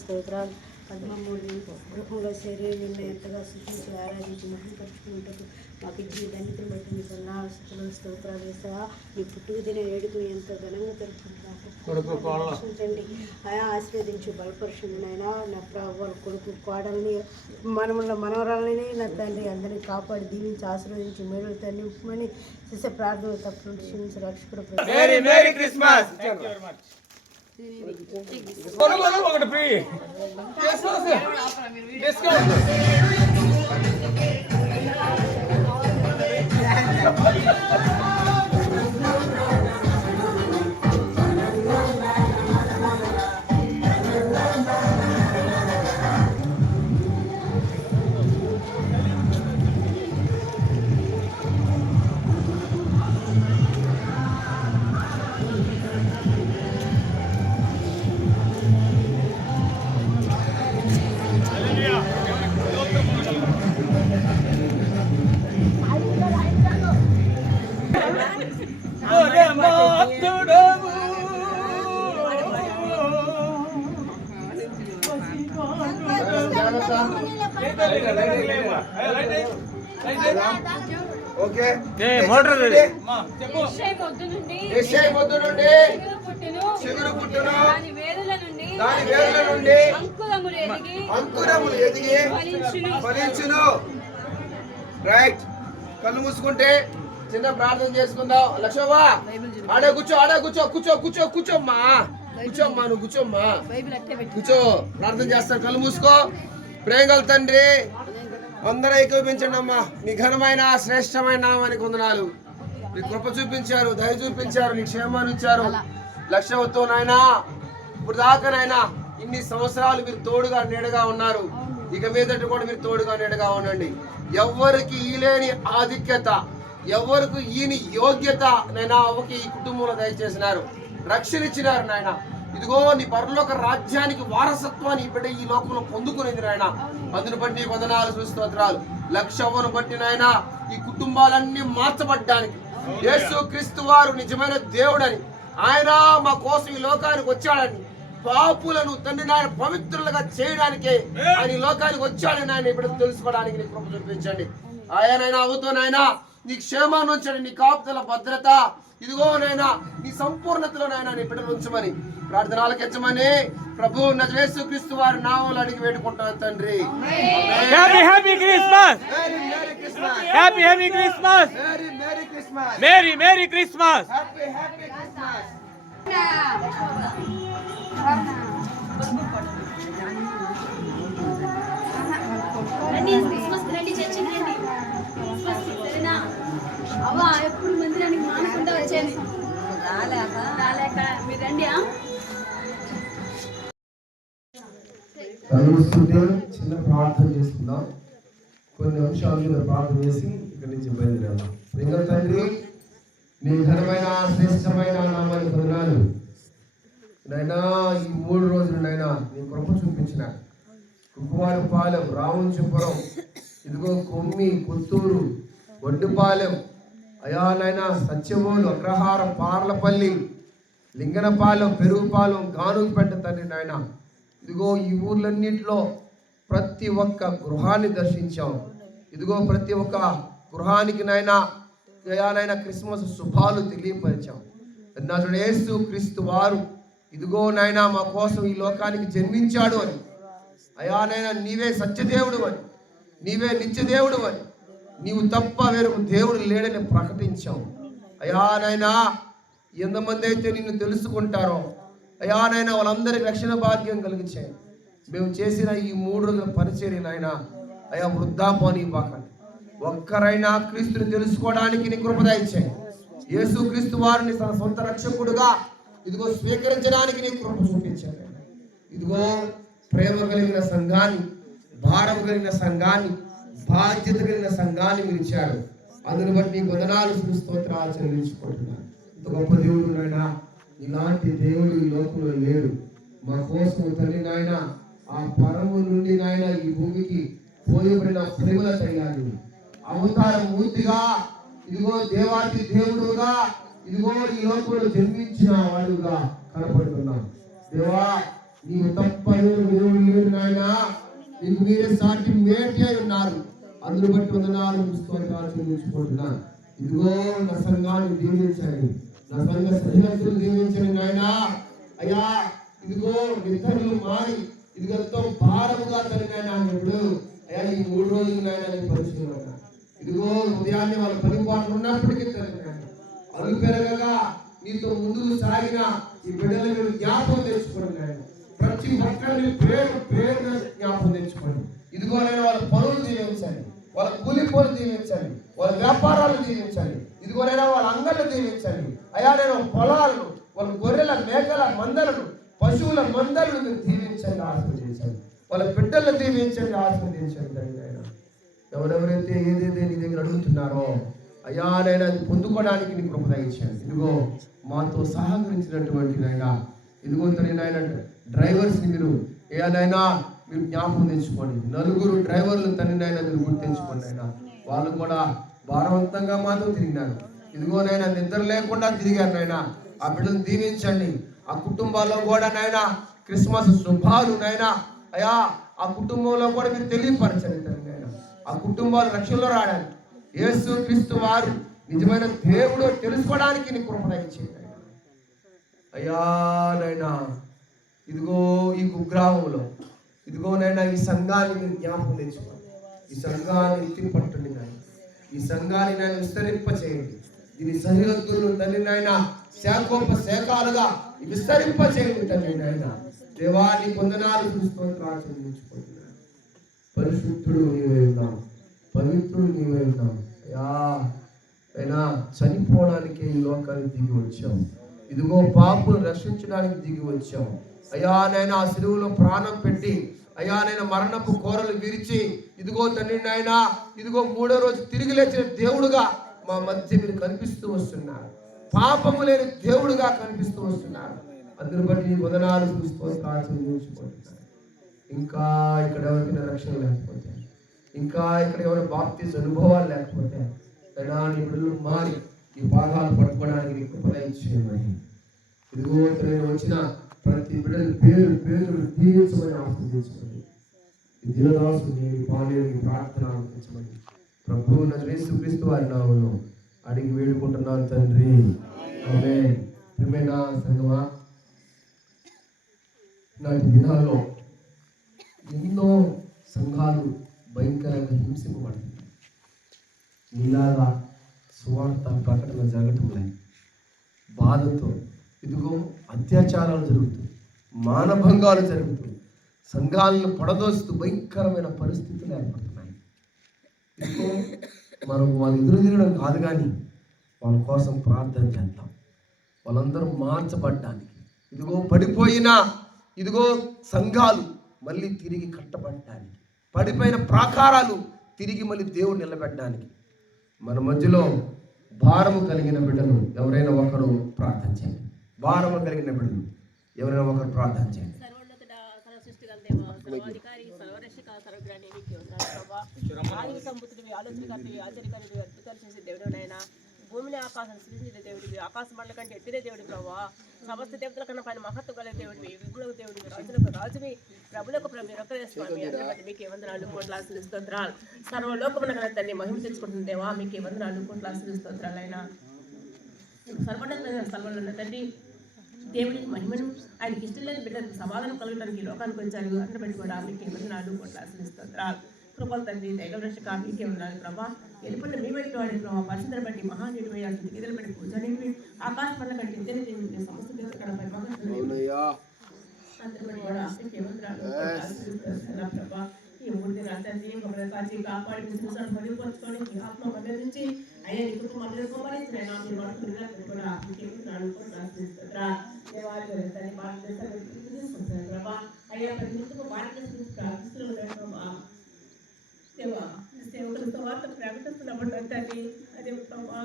స్తోత్రాలు పద్మమూర్తి గృహంలో చేరి నిన్న ఎంతగా సృష్టించి ఆరాధించి మహిమపరుచుకుంటూ మాకు ఇచ్చిన ధన్యతను బట్టి మీకు వందనాలు స్తోత్రాలు వేస్తావా మీ పుట్టుకదిన వేడుక ఎంతో ఘనంగా జరుపుకుంటాండి ఆయా ఆశీర్వదించి బలపరుచుంది నాయన నా వాళ్ళ కొడుకు కోడల్ని మనవరాలని నా తండ్రి అందరినీ కాపాడి దీవించి ఆశీర్వదించి మేలు తండ్రి ఉప్పమని చేసే ప్రార్థన తప్పకుండా క్షమించి రక్షకుడు మేరీ క్రిస్మస్. ఒకటి ఫ్రీ ఓకే మోటార్ యెషయా మొద్దు నుండి చిగురు పుట్టును దాని వేరుల నుండి అంకురములు ఎదిగి ఫలించును. రైట్, కళ్ళు మూసుకుంటే చిన్న ప్రార్థన చేసుకుందాం. లక్ష్మవ్వ ఆడే కూర్చోమ్మా నువ్వు కూర్చో, ప్రార్థన చేస్తాను. కళ్ళు మూసుకో. ప్రేమగల తండ్రి, అందరూ ఏకీపించండి అమ్మా. నీ ఘనమైన శ్రేష్టమైన నామానికి వందనాలు. నీ కృప చూపించారు, దయ చూపించారు, నీ క్షేమాన్ని ఇచ్చారు. లక్ష్యంతో నాయనా ఇప్పుడు దాకా నాయనా ఇన్ని సంవత్సరాలు మీరు తోడుగా నీడగా ఉన్నారు. ఇక మీదట కూడా మీరు తోడుగా నీడగా ఉండండి. ఎవరికి ఈలేని ఆధిక్యత, ఎవరికి ఈని యోగ్యత నైనా అవ్వకి ఈ కుటుంబంలో దయచేసినారు, రక్షణ ఇచ్చినారు నాయన. ఇదిగో నీ పరలోక రాజ్యానికి వారసత్వాన్ని ఈ బిడ్డ ఈ లోకంలో పొందుకునేది నాయన. అందును బట్టి వందనాలు స్తోత్రాలు. లక్ష్యవ్వను బట్టి నాయన ఈ కుటుంబాలన్నీ మార్చబడ్డానికి యేసు క్రీస్తు వారు నిజమైన దేవుడని, ఆయన మా కోసం ఈ లోకానికి వచ్చాడని, పాపులను తండ్రి నాయన పవిత్రులుగా చేయడానికే ఆయన ఈ లోకానికి వచ్చాడని ఆయన ఇప్పుడు తెలుసుకోవడానికి నీ కృప చూపించండి. ఆయనైనా అవుతోనైనా నీ క్షేమాన్ని ఉంచండి, నీ కాపుదల భద్రత ఇదిగో నైనా నీ సంపూర్ణతలో నైనా నీ బిడ్డలు ఉంచమని ప్రార్థనలకెచ్చమని ప్రభు యేసు క్రీస్తు వారి నామములో అడిగి వేడుకుంటాను తండ్రి. Happy Christmas. Happy Christmas. Merry Christmas. అవ్వ ఎప్పుడు మందిరానికి మానుకుంటా వచ్చేది రాలేక మీరు రండి. తలుస్తుంటే చిన్న ప్రార్థన చేసుకుందాం. కొన్ని అంశాలు మీద ప్రార్థన చేసి ఇక్కడి నుంచి బయలుదేరాం. ప్రియ తండ్రి, నీ ఘనమైన శ్రేష్టమైన నామానికి వందనాలు నైనా. ఈ 3 రోజులు నైనా నీ కృప చూపించిన కుక్కువారిపాలెం, రామంచపురం, ఇదిగో కొమ్మి, పుత్తూరు, ఒడ్డుపాలెం, అయానైనా సత్యమూలు, అగ్రహారం, పార్లపల్లి, లింగనపాలెం, పెరుగుపాలెం, గానుగుపెట్ట తండ్రి నాయన. ఇదిగో ఈ ఊర్లన్నింటిలో ప్రతి ఒక్క గృహాన్ని దర్శించాం. ఇదిగో ప్రతి ఒక్క గృహానికి నాయనా క్రిస్మస్ శుభాలు తెలియపరిచాం. నజరేయుడైన యేసు క్రీస్తు వారు ఇదిగో నాయనా మా కోసం ఈ లోకానికి జన్మించాడు అని, అయానైనా నీవే సత్యదేవుడు అని, నీవే నిత్యదేవుడు అని, నీవు తప్ప వేరొక దేవుడు లేడని ప్రకటించావు. అయానైనా ఎంతమంది అయితే నిన్ను తెలుసుకుంటారో అయానైనా వాళ్ళందరికీ రక్షణ భాగ్యం కలిగించాయి. మేము చేసిన ఈ 3 రోజుల పరిచర్య నాయన అయా వృద్ధాపాని ఇవ్వకండి. ఒక్కరైనా క్రీస్తుని తెలుసుకోవడానికి నీ కృప దయచేయి. యేసు క్రీస్తు వారిని తన సొంత రక్షకుడుగా ఇదిగో స్వీకరించడానికి నీ కృప చూపించాడు. ఇదిగో ప్రేమ కలిగిన సంఘాన్ని, భారం కలిగిన సంఘాన్ని, బాధ్యత కలిగిన సంఘాన్ని మీరు ఇచ్చారు. అందుని బట్టి నీకు వందనాలు స్తోత్రాలు చెల్లించుకుంటున్నాను. ఇంత గొప్ప దేవుడు నాయన, ఇలాంటి దేవుడు ఈ లోకంలో లేడు. మా కోసం తల్లి నాయన ఆ పరము నుండి నాయన ఈ భూమికి పోయబడిన ప్రేమల తయారు అవతార మూర్తిగా ఇదిగో దేవాది దేవుడుగా ఇదిగో ఈ లోకంలో జన్మించిన వాడుగా కనపడుతున్నాం. దేవా నీవు తప్ప దేవుడు లేడు నాయన, నీకు మీరే సాటి మేటి అయి ఉన్నారు. అందును బట్టి వందనాలు స్తోత్రాలు చెల్లించుకుంటున్నాను. ఇదిగో నా సంఘాన్ని దీవించండి, నా సంఘ సన్నిహితులు దీవించండి నాయన. అయ్యా ఇదిగో నిద్రలు మారి ఇదిగో ఎంతో భారముగా తల్లినాయన ఇప్పుడు అయ్యా ఈ 3 రోజులు నాయన పరిశీలన ఇదిగో ఉదయాన్నే వాళ్ళ పరిపాలన ఉన్నప్పటికీ తల్లినాయన అలు పెరగగా నీతో ముందుకు సాగిన ఈ బిడ్డలు మీరు జ్ఞాపకం తెచ్చుకోండి నాయన. ప్రతి ఒక్కరిని పేరు జ్ఞాపకం తెచ్చుకోండి. ఇదిగో నేను వాళ్ళ పనులు దీవించండి, వాళ్ళ కూలి పనులు దీవించండి, వాళ్ళ వ్యాపారాలు దీవించండి. ఇదిగోనైనా వాళ్ళ అంగళ్ళు దీవించండి. అయా నేను పొలాలను, వాళ్ళ గొర్రెల మేకల మందలను, పశువుల మందలను మీరు దీవించండి, ఆశీర్వదించండి. వాళ్ళ బిడ్డలను దీవించండి, ఆశీర్వదించండి. అయినా ఎవరెవరైతే ఏదైతే నీ దగ్గర అడుగుతున్నారో అయ్యా నైనా అది పొందుకోవడానికి నీ కృప దయచేయండి. ఇదిగో మాతో సహకరించినటువంటి నైనా ఇదిగో నాయన డ్రైవర్స్ని మీరు ఏనైనా మీరు జ్ఞాపకం తెచ్చుకోండి. 4 డ్రైవర్లు తండ్రినైనా మీరు గుర్తించుకోండి. అయినా వాళ్ళు కూడా భారవంతంగా మాతో తిరిగినారు. ఇదిగోనైనా నిద్ర లేకుండా తిరిగారు నాయన. ఆ బిడ్డను దీవించండి. ఆ కుటుంబాల్లో కూడా నాయన క్రిస్మస్ శుభాలు నాయన అయ్యా ఆ కుటుంబంలో కూడా మీరు తెలియపరచండి తండ్రి నాయన. ఆ కుటుంబాలు రక్షణలో రావడానికి యేసు క్రీస్తు వారు నిజమైన దేవుడు తెలుసుకోవడానికి నీ కృప దయచేయండి అయ్యా నైనా. ఇదిగో ఈ కుగ్రామంలో ఇదిగోనైనా ఈ సంఘాన్ని మీరు జ్ఞాపకం తెచ్చుకోండి. ఈ సంఘాన్ని ఎత్తి పట్టండి నాయన. ఈ సంఘాన్ని నేను విస్తరింప చేయండి. దీని సరిహద్దులు తండ్రి నాయన శాఖాలుగా విస్తరింప చేయండి తండ్రి నాయన. దేవాన్ని పొందనాలు స్తోత్రాలు చెల్లించుకుంటున్నాను. పరిశుద్ధుడు నీవే ఉన్నావు, పవిత్రుడు నీవే ఉన్నావు అయ్యా. అయినా చనిపోవడానికి ఈ లోకానికి దిగి వచ్చావు. ఇదిగో పాపులు రక్షించడానికి దిగి వచ్చావు అయ్యా నైనా. ఆ సిలువలో ప్రాణం పెట్టి అయ్యా నైనా మరణపు కోరలు విరిచి ఇదిగో తండ్రి నాయన ఇదిగో 3వ రోజు తిరిగి లేచిన దేవుడుగా మా మధ్య మీరు కనిపిస్తూ వస్తున్నారు. పాపము లేని దేవుడుగా కనిపిస్తూ వస్తున్నారు. అందుని బట్టి నీ వదనాలు చూసుకుంటున్నారు. ఇంకా ఇక్కడ ఎవరికైనా రక్షణ లేకపోతే, ఇంకా ఇక్కడ ఎవరైనా బాప్తిస్మ అనుభవాలు లేకపోతే అయినా నీ బిడ్డలు మారి ఈ పాదాలు పట్టుకోవడానికి నీ కృప దయచేయమని ఇదిగో వచ్చిన ప్రతి బిడ్డలు పేరు దీవించమని ఆశీర్వదించమని ఈ దినదాసుని పాలేని ప్రార్థన ఆలకించమని ప్రభువు యేసుక్రీస్తు వారి నామములో అడిగి వేడుకుంటున్నాను తండ్రి. ఆమేన్. ప్రియమైన సంగమా, నాటి దినాల్లో ఎన్నో సంఘాలు భయంకరంగా హింసింపబడుతున్నాయి. నీలాగా సువార్త ప్రకటన జరగటం లేదు. బాధతో ఇదిగో అత్యాచారాలు జరుగుతాయి, మానభంగాలు జరుగుతాయి, సంఘాలను పడదోస్తూ భయంకరమైన పరిస్థితులు ఏర్పడుతున్నాయి. ఇదిగో మనం వాళ్ళు ఎదురు తిరగడం కాదు కానీ వాళ్ళ కోసం ప్రార్థన చేద్దాం. వాళ్ళందరూ మార్చబడ్డానికి ఇదిగో పడిపోయిన ఇదిగో సంఘాలు మళ్ళీ తిరిగి కట్టబడటానికి, పడిపోయిన ప్రాకారాలు తిరిగి మళ్ళీ దేవుడు నిలబెట్టడానికి మన మధ్యలో భారము కలిగిన బిడ్డలు ఎవరైనా ఒకరు ప్రార్థన చేయండి. భారము కలిగిన బిడ్డలు ఎవరైనా ఒకరు ప్రార్థన చేయండి. భూమిని ఆకాశం సృష్టించిన దేవుడివి, ఆకాశ మండల కంటే ఎత్తిన దేవుడి ప్రభావ, సమస్త దేవతల కన్నా పైన మహత్వ గల దేవుడివి, విభులకు దేవుడివి, రాజులకు రాజువి, ప్రభులకు ప్రభు రొక్కవేసుకోండి. అందుబట్టి మీకే వందనాలు కోట్ల స్తోత్రాలు. సర్వలోకమున గల తండ్రి మహిమ తెచ్చుకుంటున్న దేవా మీకే వందనాలు కోట్ల స్తోత్రాలు. అయినా సర్వోన్నతమైన స్థలంలో ఉన్న తండ్రి దేవుడి మహిమను ఆయనకి ఇష్టం లేని బిడ్డలకు సమాధానం కలగడానికి లోకానికి వచ్చారు. అందరి బట్టి కూడా మీకే వందనాలు కోట్ల స్తోత్రాలు. కృపల తండ్రి దైవరక్ష కాపీకే ఉండాలి ప్రభా. వెళ్ళిపోయిన మీ బట్టి వాడి ప్రభావ పరిస్థితులు బట్టి మహానీయుడు వేయాల్సింది గీతలు బట్టి కూర్చొని ఆకాశ పనుల కంటే ఇద్దరు సమస్త దేవత ప్రభా. ఈ మూడు తండ్రి మమ్మల్ని కాచి కాపాడి విశ్వాసాన్ని బలిపరుచుకొని మీ ఆత్మ మధ్య నుంచి అయ్యా నీ కుటుంబం ప్రభా. అయ్యా ప్రతి కుటుంబం ప్రార్థిస్తున్నాం సేవకులతో వార్త ప్రకటిస్తున్నప్పుడు తండ్రి అదే ప్రభా.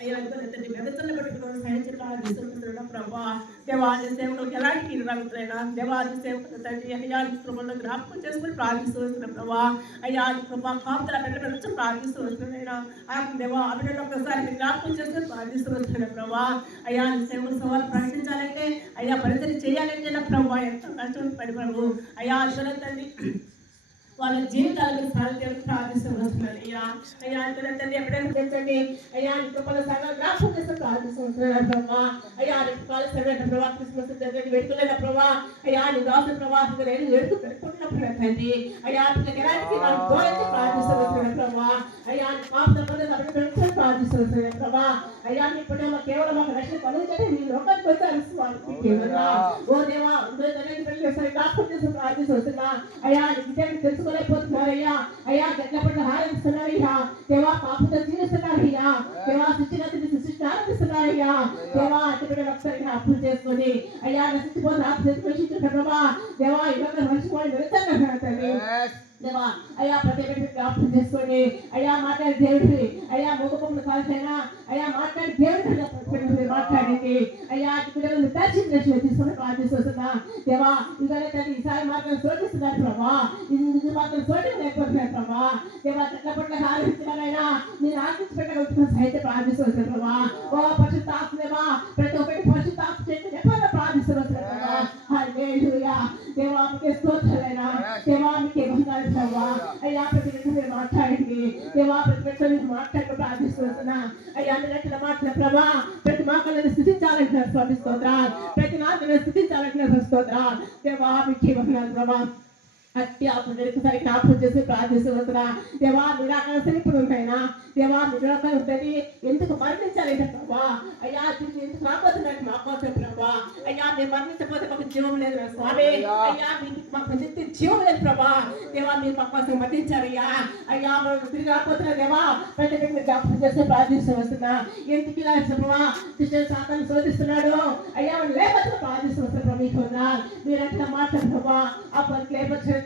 అయ్యా తండ్రి మెదచల్ల బట్టి సాయం చెప్పాలి ప్రభా. దేవ దేవాది సేవకులకు ఎలాంటి కీడు రాగుతున్నాయినా దేవాది సేవకులు తండ్రి అయ్యా కృపల్లో జ్ఞాపకం చేసుకుని ప్రార్థిస్తూ వస్తున్నాం ప్రభా. అయ్యా కృప కాపుతల బిడ్డ ప్రార్థిస్తూ వస్తున్నాయినా దేవా ఆ బిడ్డలు ఒక్కసారి మీరు జ్ఞాపకం చేసుకుని ప్రార్థిస్తూ వస్తున్నాం ప్రభా. అయ్యా సేవకులు సవాలు ప్రకటించాలంటే అయ్యా పరిచయం చేయాలంటే నా ప్రభా ఎంతో కష్టం పడి ప్రభు. అయ్యా తండ్రి వాళ్ళ జీవితాలకు సాధ్యం ప్రార్థిస్తున్నారు అయ్యా. అయ్యా తండ్రి ఎప్పుడైనా పెంచండి అయ్యా కృపల సంఘం జ్ఞాపకం చేస్తూ ప్రార్థిస్తున్నారు ప్రభా. అయ్యా కాలు సమయం ప్రభా క్రిస్మస్ దగ్గర పెట్టుకున్న ప్రభా. అయ్యా నీ దాసు ప్రభా వెడుకు పెట్టుకుంటున్నప్పుడు తండ్రి అయ్యా ఎలాంటి వాళ్ళు దూరంగా ప్రార్థిస్తున్నారు ప్రభా. అయ్యా పెట్టుకుని ప్రార్థిస్తున్నారు ప్రభా. అయ్యా నీ పుట్టిన కేవలం ఒక రక్షణ కలుగుతుంది నీ లోకానికి వచ్చారు ఓ దేవా జ్ఞాపకం చేస్తూ ప్రార్థిస్తున్నా. అయ్యా విజయాన్ని తెలుసుకోలేకపోతున్నారయ్యా. అయ్యా గట్ల పట్ల హారదిస్తున్నారయ్యా. దేవా పాపంతో జీవిస్తున్నారయ్యా. దేవా సృష్టిని ఆనందిస్తున్నారయ్యా. దేవా అక్కడ ఒకసారి అప్పులు చేసుకొని అయ్యా నశించిపోతే ఆత్మ ప్రభా. దేవా ఇవ్వగా మర్చిపోయి వెళ్తాను తండ్రి దేవా. అయ్యా ప్రతి ఒక్కరికి జ్ఞాపకం చేసుకోండి అయ్యా. మాట్లాడే దేవుడివి అయ్యా ముఖములు కాల్సైనా అయ్యా మాట్లాడే దేవుడి మాట్లాడింది అయ్యా పిల్లలు దర్శించినట్లు తీసుకొని ప్రార్థిస్తున్నా దేవా. ఇంకా ఈసారి మాత్రం శోధిస్తున్నారు ప్రభా. ఇది మాత్రం శోధన లేకపోతున్నాయి ప్రభా. దేవా చెట్ల పట్ల హారించాలైనా నేను ఆశించి పెట్టగలుగుతున్న సహిత ప్రార్థిస్తున్నాను ప్రభా. ఓ పరిశుద్ధాత్మదేవా ప్రతి ఒక్కటి పరిశుద్ధాత్మ చేతి ఎక్కడ ప్రార్థిస్తున్నాను ప్రభా. హల్లెలూయా దేవా మీకే స్తోత్రాలైనా దేవా మీకే వందనాలు ప్రభా. అయ్యా ప్రతి ఒక్కటి మీరు మాట్లాడండి దేవా. ప్రతి ఒక్కటి మీరు మాట్లాడి ప్రార్థిస్తున్నా అయ్యా. మీరు మాటల ప్రభా ప్రతి మాటలను స్థితించాలంటున్నారు స్వామి స్తోత్రాలు. ప్రతి నాటలను స్థితించాలంటున్నారు స్తోత్రాలు దేవా మీకే వందనాలు ప్రభా. అట్టి ఒకసారి జ్ఞాపకం చేసి ప్రార్థిస్తున్నా దేవా. నిరాకరణ ఇప్పుడు ఉంటాయినా దేవా నిరాకరణ ఉంటుంది ఎందుకు మరణించాలి ప్రభా. అయ్యా ఎందుకు రాబోతున్నట్టు మా కోసం ప్రభా. అయ్యా మేము మరణించకపోతే మాకు జీవం లేదు స్వామి. అయ్యా మాకు నిత్య జీవం లేదు ప్రభా. దేవా మీరు మా కోసం మరణించారయ్యా. అయ్యా మనం తిరిగి రాబోతున్నా దేవా. ప్రతి ఒక్కరిని జ్ఞాపకం చేసి ప్రార్థిస్తూ వస్తున్నా. ఎందుకు ఇలా ప్రభా కృష్ణ సాతాను శోధిస్తున్నాడు అయ్యా. వాళ్ళు లేకపోతే ప్రార్థిస్తూ వస్తున్నా మీకు మీరు అట్లా మాట్లాడు ప్రభా. ఆ పనికి లేకపోతే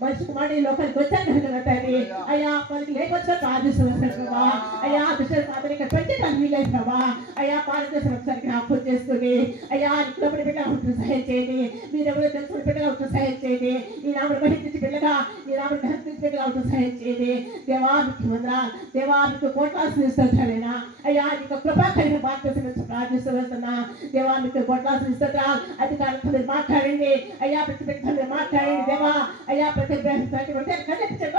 మనిషికి మాట ఈ లోకానికి వచ్చాను తండ్రి అయ్యా. పనికి లేకపోతే ప్రార్థిస్తున్నారు ప్రభా. అయ్యా దుష్ట సాధన పెంచడానికి వీలేదు ప్రభా. అయ్యా భారతదేశం ఒకసారి జ్ఞాపకం చేసుకుని అయ్యా ఇంట్లో బిడ్డగా ఉంటుంది సహాయం చేయండి. మీరు ఎవరో తెలుసుకుని బిడ్డగా ఉంటుంది సహాయం చేయండి. ఈ నామను బహిరించి బిడ్డగా ఈ నామను ధరించి బిడ్డగా ఉంటుంది సహాయం చేయండి దేవా. మీకు వందనా దేవా. మీకు కోట్లాల్సిన ఇస్తానా అయ్యా. మీకు కృపా కలిగిన భారతదేశం నుంచి ప్రార్థిస్తూ వస్తున్నా దేవా. మీకు కోట్లాల్సిన ఇస్తా అధికారులతో మీరు మాట్లాడండి అయ్యా. ప్రతి బిడ్డతో మీరు మాట్లాడండి దేవా. అయ్యా ప్రతి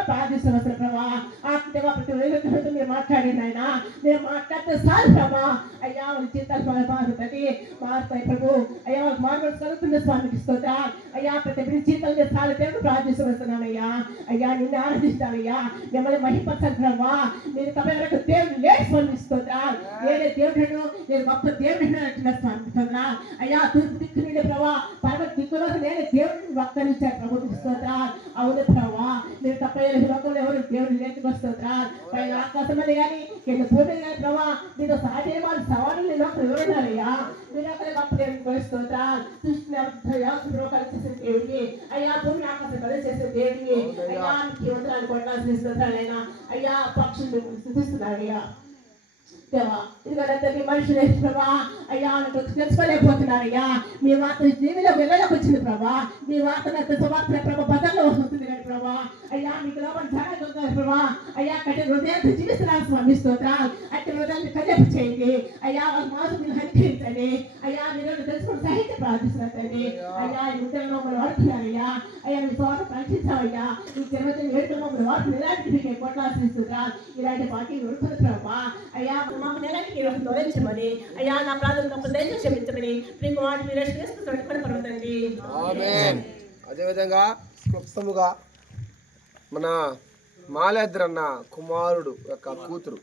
ప్రార్థిస్తున్నారు ప్రభా. దేవా ప్రతి రోజు మీరు మాట్లాడండి ఆయన. మీరు మాట్లాడితే సార్ ప్రభా. అయ్యా వాళ్ళ జీతాలు మారుతుంది మారుతాయి ప్రభు. అయ్యా వాళ్ళకి మార్గం కలుగుతుంది స్వామికి స్తోత్ర. అయ్యా ప్రతి జీతాలు మీరు సార్ దేవుడు ప్రార్థిస్తూ వస్తున్నానయ్యా. అయ్యా నిన్ను ఆరాధిస్తానయ్యా. మిమ్మల్ని మహిపరచాలి ప్రభా. మీరు తప్ప దేవుడు లేని స్వామి స్తోత్ర. నేనే దేవుడు నేను గొప్ప దేవుడు అంటున్నారు స్వామి స్తోత్ర. అయ్యా తూర్పు దిక్కు నుండి ప్రభా పరమ దిక్కులో నేనే దేవుడిని వక్తరించాను ప్రభు స్తోత్ర. అవును ప్రభా మీరు తప్ప లోకంలో ఎవరు దేవుడు లేక స్తోత్ర. పైన ఆకాశమని కానీ కింద భూమి కానీ ప్రభా మీరు సాటి వాళ్ళు సవాళ్ళు లోకం ఎవరున్నారయ్యా. మీరు అక్కడ గొప్ప దేవుడిని స్తోత్ర. సృష్టి చేసే దేవుడిని అయ్యా. భూమి ఆకాశం కలిసి చేసే దేవుడిని అయ్యా. మీకు వందనాలు కొట్టాల్సిన స్తోత్రాలైనా అయ్యా. పక్షులు స్థుతిస్తున్నారయ్యా దేవా. ఇదిగో మనుషులు ప్రభా అయ్యా తెలుసుకోలేకపోతున్నారయ్యా. మీ వార్త జీవిలో వెళ్ళలోకి వచ్చింది ప్రభా. మీ వార్త సువార్త ప్రభా బదల్లో వస్తుంది కానీ ప్రభా అయ్యా. మీకు లోపల ధర ప్రభా అయ్యా. కట్టే హృదయాన్ని జీవిస్తున్నారు స్వామి స్తోత్రాలు. అట్టి హృదయాన్ని కజపు చేయండి అయ్యా. వాళ్ళ మాసం మీరు హరికరించండి అయ్యా. మీరు తెలుసుకుని సహిత ప్రార్థిస్తున్నారండి అయ్యా. ఈ హృదయంలో మమ్మల్ని వాడుతున్నారయ్యా. అయ్యా మీ తోట ప్రకటించావయ్యా. ఈ జన్మదిన వేడుకలు మమ్మల్ని వాడుతున్న ఇలాంటి మీకు కొట్లాల్సిస్తున్నారు. ఇలాంటి పార్టీ ఉడుతుంది ప్రభా అయ్యా. మమ్మల్ని ఎలాంటి తొలగించమని అయ్యా. నా ప్రార్థన దయచేసి క్షమించమని మీకు వాటి మీరు పడుతుంది. అదేవిధంగా క్లుప్తముగా మన మాలేద్రన్న కుమారుడు యొక్క కూతురు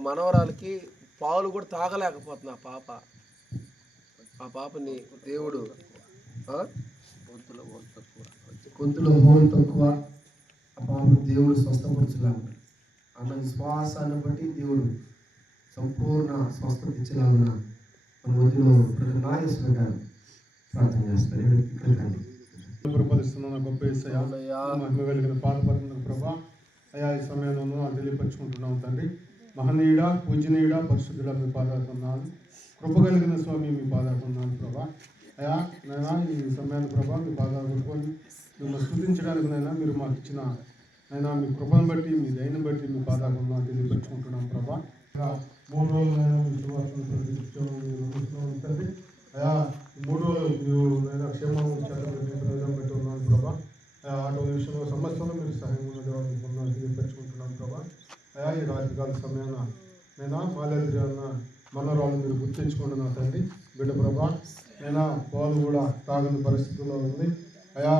మనవరాలకి పాలు కూడా తాగలేకపోతున్నా ఆ పాపని దేవుడు గొంతులో హోల్ తక్కువ ఆ పాపను దేవుడు స్వస్థపరచలాగా అన్న విశ్వాసాన్ని బట్టి దేవుడు సంపూర్ణ స్వస్థత ఇచ్చేలాగున మన మధ్యలో నాగేశ్వర గారు ప్రార్థన చేస్తారు. ప్రపదిస్తున్న గొప్ప మహిమ కలిగిన పాదపడుతున్న ప్రభా అయా. ఈ సమయంలోనూ తెలియపరుచుకుంటున్నాం తండ్రి. మహనీయుడ పూజనీయుడ పరిశుద్ధుడ మీ పాదాడుతున్నాను. కృప కలిగిన స్వామి మీ పాదాడుతున్నాను ప్రభా. అయా నైనా ఈ సమయాన్ని ప్రభా మీ పాదాలు పట్టుకొని మిమ్మల్ని స్తుతించడానికి నైనా మీరు మాకు ఇచ్చిన నైనా మీ కృపను బట్టి మీ దయను బట్టి మీ పాదాడుతున్నాను తెలియపరుచుకుంటున్నాం ప్రభా. 3 రోజులైనా మీ శుభార్తను తండ్రి. అయా 3 రోజులు మీరు నైనా క్షేమంగా ప్రయోజనం పెట్టి ఉన్నాను ప్రభా. ఆటో విషయంలో సమస్యలో మీరు సహాయం ఉన్నది తెలియపరుచుకుంటున్నాను ప్రభా. అయా ఈ రాత్రికాల సమయాన నేను మాలేద్రి అన్న మనోరాలు మీరు గుర్తించుకోండి నా తండ్రి. బిడ్డ ప్రభా నేను పాలు కూడా తాగని పరిస్థితుల్లో ఉంది. అయా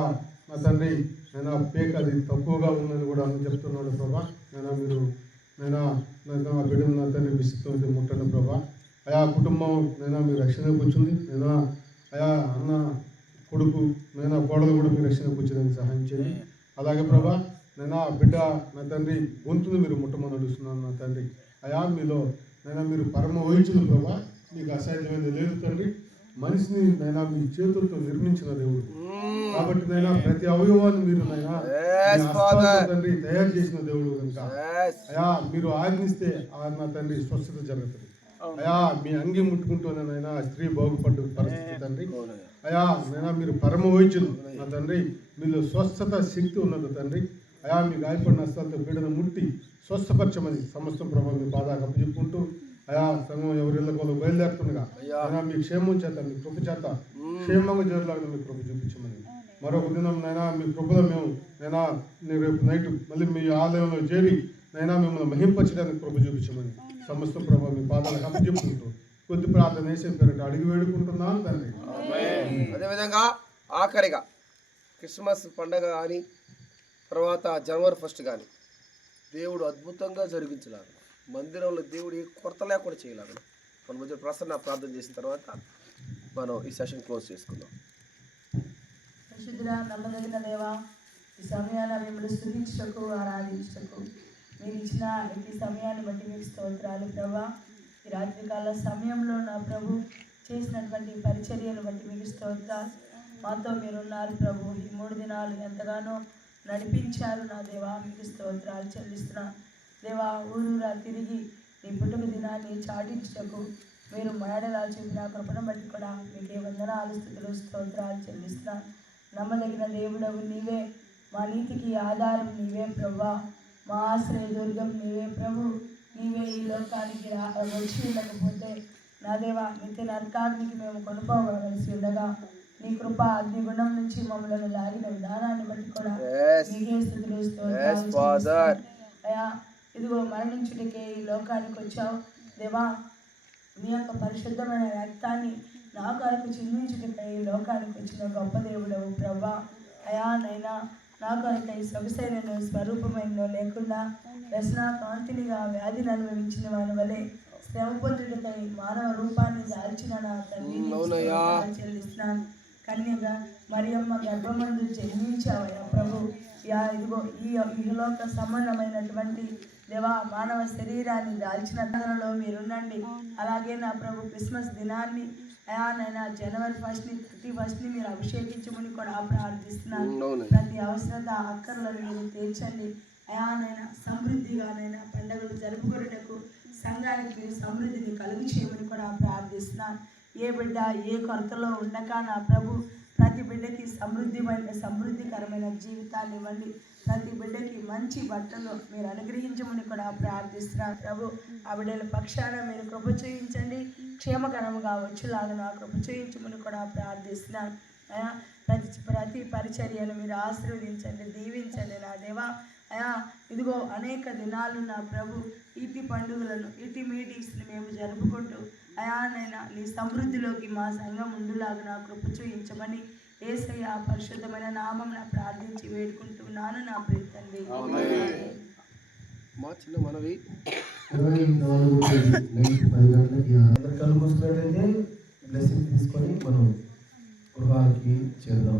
నా తండ్రి నేను పేక అది తక్కువగా ఉందని కూడా అని చెప్తున్నాడు ప్రభా. మీరు నేను బిడ్డను నా తండ్రి విసిస్తుంది ముట్టండి ప్రభా. అయా కుటుంబం మీరు రక్షణ కూర్చుంది. అయా అన్న కొడుకు కోడలు కూడా మీరు రక్షణ కూర్చోడానికి సహాయం చేయండి. అలాగే ప్రభా బిడ్డ నా తండ్రి గొంతును మీరు ముట్టమని అడుగుతున్నాను నా తండ్రి. అయా మీలో మీరు పరమ వహించిన ప్రభా. మీకు అసాధ్యమైనది లేదు తండ్రి. మనిషిని మీ చేతులతో నిర్మించిన దేవుడు కాబట్టి ప్రతి అవయవాన్ని మీరు తండ్రి తయారు చేసిన దేవుడు కనుక అయా మీరు ఆజ్ఞిస్తే నా తండ్రి స్వస్థత జరుగుతుంది. అయా మీ అంగి ముట్టుకుంటూనేనైనా స్త్రీ బాగుపడ్డ పరిస్థితి తండ్రి. అయా మీరు పరమ వైద్యులు నా తండ్రి. మీలో స్వస్థత శక్తి ఉన్నది తండ్రి. అయా మీ గాయపడిన హస్తాలతో పీడను ముట్టి స్వస్థపరచమని సమస్తం ప్రభావం మీ బాధకు అప్పచెప్పుకుంటూ అయా సంఘం ఎవరిళ్ళకోలో బయలుదేరుతుండగా మీ క్షేమం చేత మీ కృప చేత క్షేమంగా చేరులాగా మీ కృప చూపించమని మరొక దినం మీ కృపలో మేము రేపు నైట్ మళ్ళీ మీ ఆలయంలో చేరి మిమ్మల్ని మహింపరచడానికి కృప చూపించమని సమస్త ప్రభావం మీ బాధలకు అప్పచెప్పుకుంటూ కొద్ది ప్రార్థన వేసే పేరిట అడిగి వేడుకుంటున్నాను తండ్రి. అదేవిధంగా ఆఖరిగా క్రిస్మస్ పండగ కానీ తర్వాత జనవరి 1 కానీ దేవుడు అద్భుతంగా జరిగించలాగా మందిరంలో దేవుడు ఏ కొరత లేకుండా చేయలాగా మన మధ్య ప్రసన్న ప్రార్థన చేసిన తర్వాత మనం ఈ సెషన్ క్లోజ్ చేసుకుందాం. పరిశుద్ధుడా నమ్మదగిన దేవా, ఈ సమయాన్ని మిమ్మల్ని స్తుతించుటకు ఆరాధించుటకు మీరు ఇచ్చిన ఈ సమయాన్ని బట్టి మీకు స్తోత్రాలు ప్రభా. ఈ రాత్రికాల సమయంలో నా ప్రభు చేసినటువంటి పరిచర్యను బట్టి మీకు స్తోత్రాలు. మాతో మీరున్నారు ప్రభు. ఈ 3 దినాలు ఎంతగానో నడిపించారు నా దేవా, మీకు స్తోత్రాలు చెల్లిస్తున్నాను దేవా. ఊరూరా తిరిగి నీ పుట్టుక దినాన్ని చాటించటకు మీరు మేడలా చూపిన కృపను బట్టి కూడా మీకే వందనాలు స్తుతులు స్తోత్రాలు చెల్లిస్తున్నాను. నమ్మదగిన దేవుడవు నీవే, మా నీతికి ఆధారం నీవే ప్రభా, మా ఆశ్రయ దుర్గం నీవే ప్రభు. నీవే ఈ లోకానికి వచ్చి ఉండకపోతే నా దేవా నిత్య నరకానికి మేము కొనుక్కోవలసి ఉండగా నీ కృప అగ్నిగుణం నుంచి మమ్మల్ని లాగిన విధానాన్ని బట్టి కూడా నీకే స్తుతులు స్తోత్రాలు. అయా ఇదిగో మరణించుటకే ఈ లోకానికి వచ్చావు దేవా. నీ యొక్క పరిశుద్ధమైన రక్తాన్ని నా కొరకు చిందించుటకై ఈ లోకానికి వచ్చిన గొప్ప దేవుడవు ప్రభా. అయా నైనా నా కొరకై సొగసైన స్వరూపమైన లేకుండా వ్యసన కాంతినిగా వ్యాధిని అనుభవించిన వారి వలె శ్రమ పొందుటకై మానవ రూపాన్ని దాల్చిన నా తండ్రిని చెల్లిస్తున్నాను. కన్యగా మరియమ్మ గర్భమందు జన్మించావయ్యా ప్రభు. ఇదిగో ఈ ఇహలోక సంబంధమైనటువంటి దేవా మానవ శరీరాన్ని దాల్చిన తనలో మీరుండండి. అలాగే నా ప్రభు క్రిస్మస్ దినాన్ని నైనా జనవరి 1 మీరు అభిషేకించమని కూడా ప్రార్థిస్తున్నాను. ప్రతి అవసరత అక్కర్లను మీరు తీర్చండి. నైనా సమృద్ధిగానైనా పండుగలు జరుపుకునేటకు సంఘానికి మీరు సమృద్ధిని కలుగు చేయమని కూడా ప్రార్థిస్తున్నాను. ఏ బిడ్డ ఏ కొరతలో ఉండక నా ప్రభు ప్రతి బిడ్డకి సమృద్ధికరమైన జీవితాన్ని ఇవ్వండి. ప్రతి బిడ్డకి మంచి బట్టలు మీరు అనుగ్రహించమని కూడా ప్రార్థిస్తున్నాను ప్రభు. ఆ బిడ్డల పక్షాన మీరు కృప చూయించండి. క్షేమకరముగా వచ్చేలాగా నా కృప చూయించమని కూడా ప్రార్థిస్తున్నాను. ప్రతి పరిచర్యను మీరు ఆశీర్వదించండి, దీవించండి నా దేవా. ఇదిగో అనేక దినాలు నా ప్రభు ఇటు పండుగలను ఇటు మీటింగ్స్ని మేము జరుపుకుంటూ నైనా నీ సమృద్ధిలోకి మా సంఘం ఉండులాగా నా కృప చూయించమని యేసయ్య పరిశుద్ధమైన నామం ప్రార్థించి వేడుకుంటున్నాను నా ప్రియ తండ్రి. మా చిన్న మనవి 24 కళ్ళు మూసుకున్నట్లయితే బ్లెస్సింగ్ తీసుకొని మనం గృహాలకి చేద్దాం.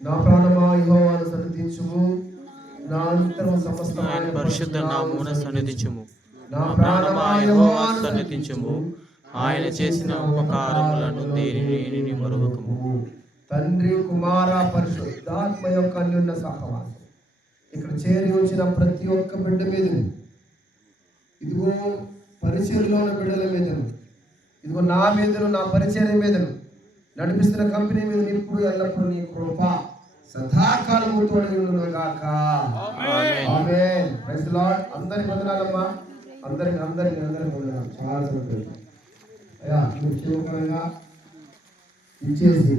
నా ప్రాణమా యెహోవాను సన్నిధించుము, నా అంతరంగ సమస్తమైన పరిశుద్ధ నామమున సన్నిధించుము. నా ప్రాణమా యెహోవాను సన్నిధించుము, ఆయన చేసిన ఉపకారములను దేనిని మరువకము. తండ్రి కుమార పరిశుద్ధాత్మ యొక్క అన్యోన్య సహవాసం ఇక్కడ చేరి వచ్చిన ప్రతి ఒక్క బిడ్డ మీద ఇదిగో పరిచర్లో ఉన్న బిడ్డల మీదను, ఇదిగో నా మీదను, నా పరిచర్య మీదను, నడిపిస్తున్న కంపెనీ మీద ఇప్పుడు ఎల్లప్పుడూ నీ కృప సదాకాలము తోడుగా గాక. ఆమేన్. Praise the lord. అందరికి వందనాలమ్మా. అందరికి వందనాలు. చాలా సంతోషం అయ్యా. మీరు క్షేమకరంగా ఇచ్చేసి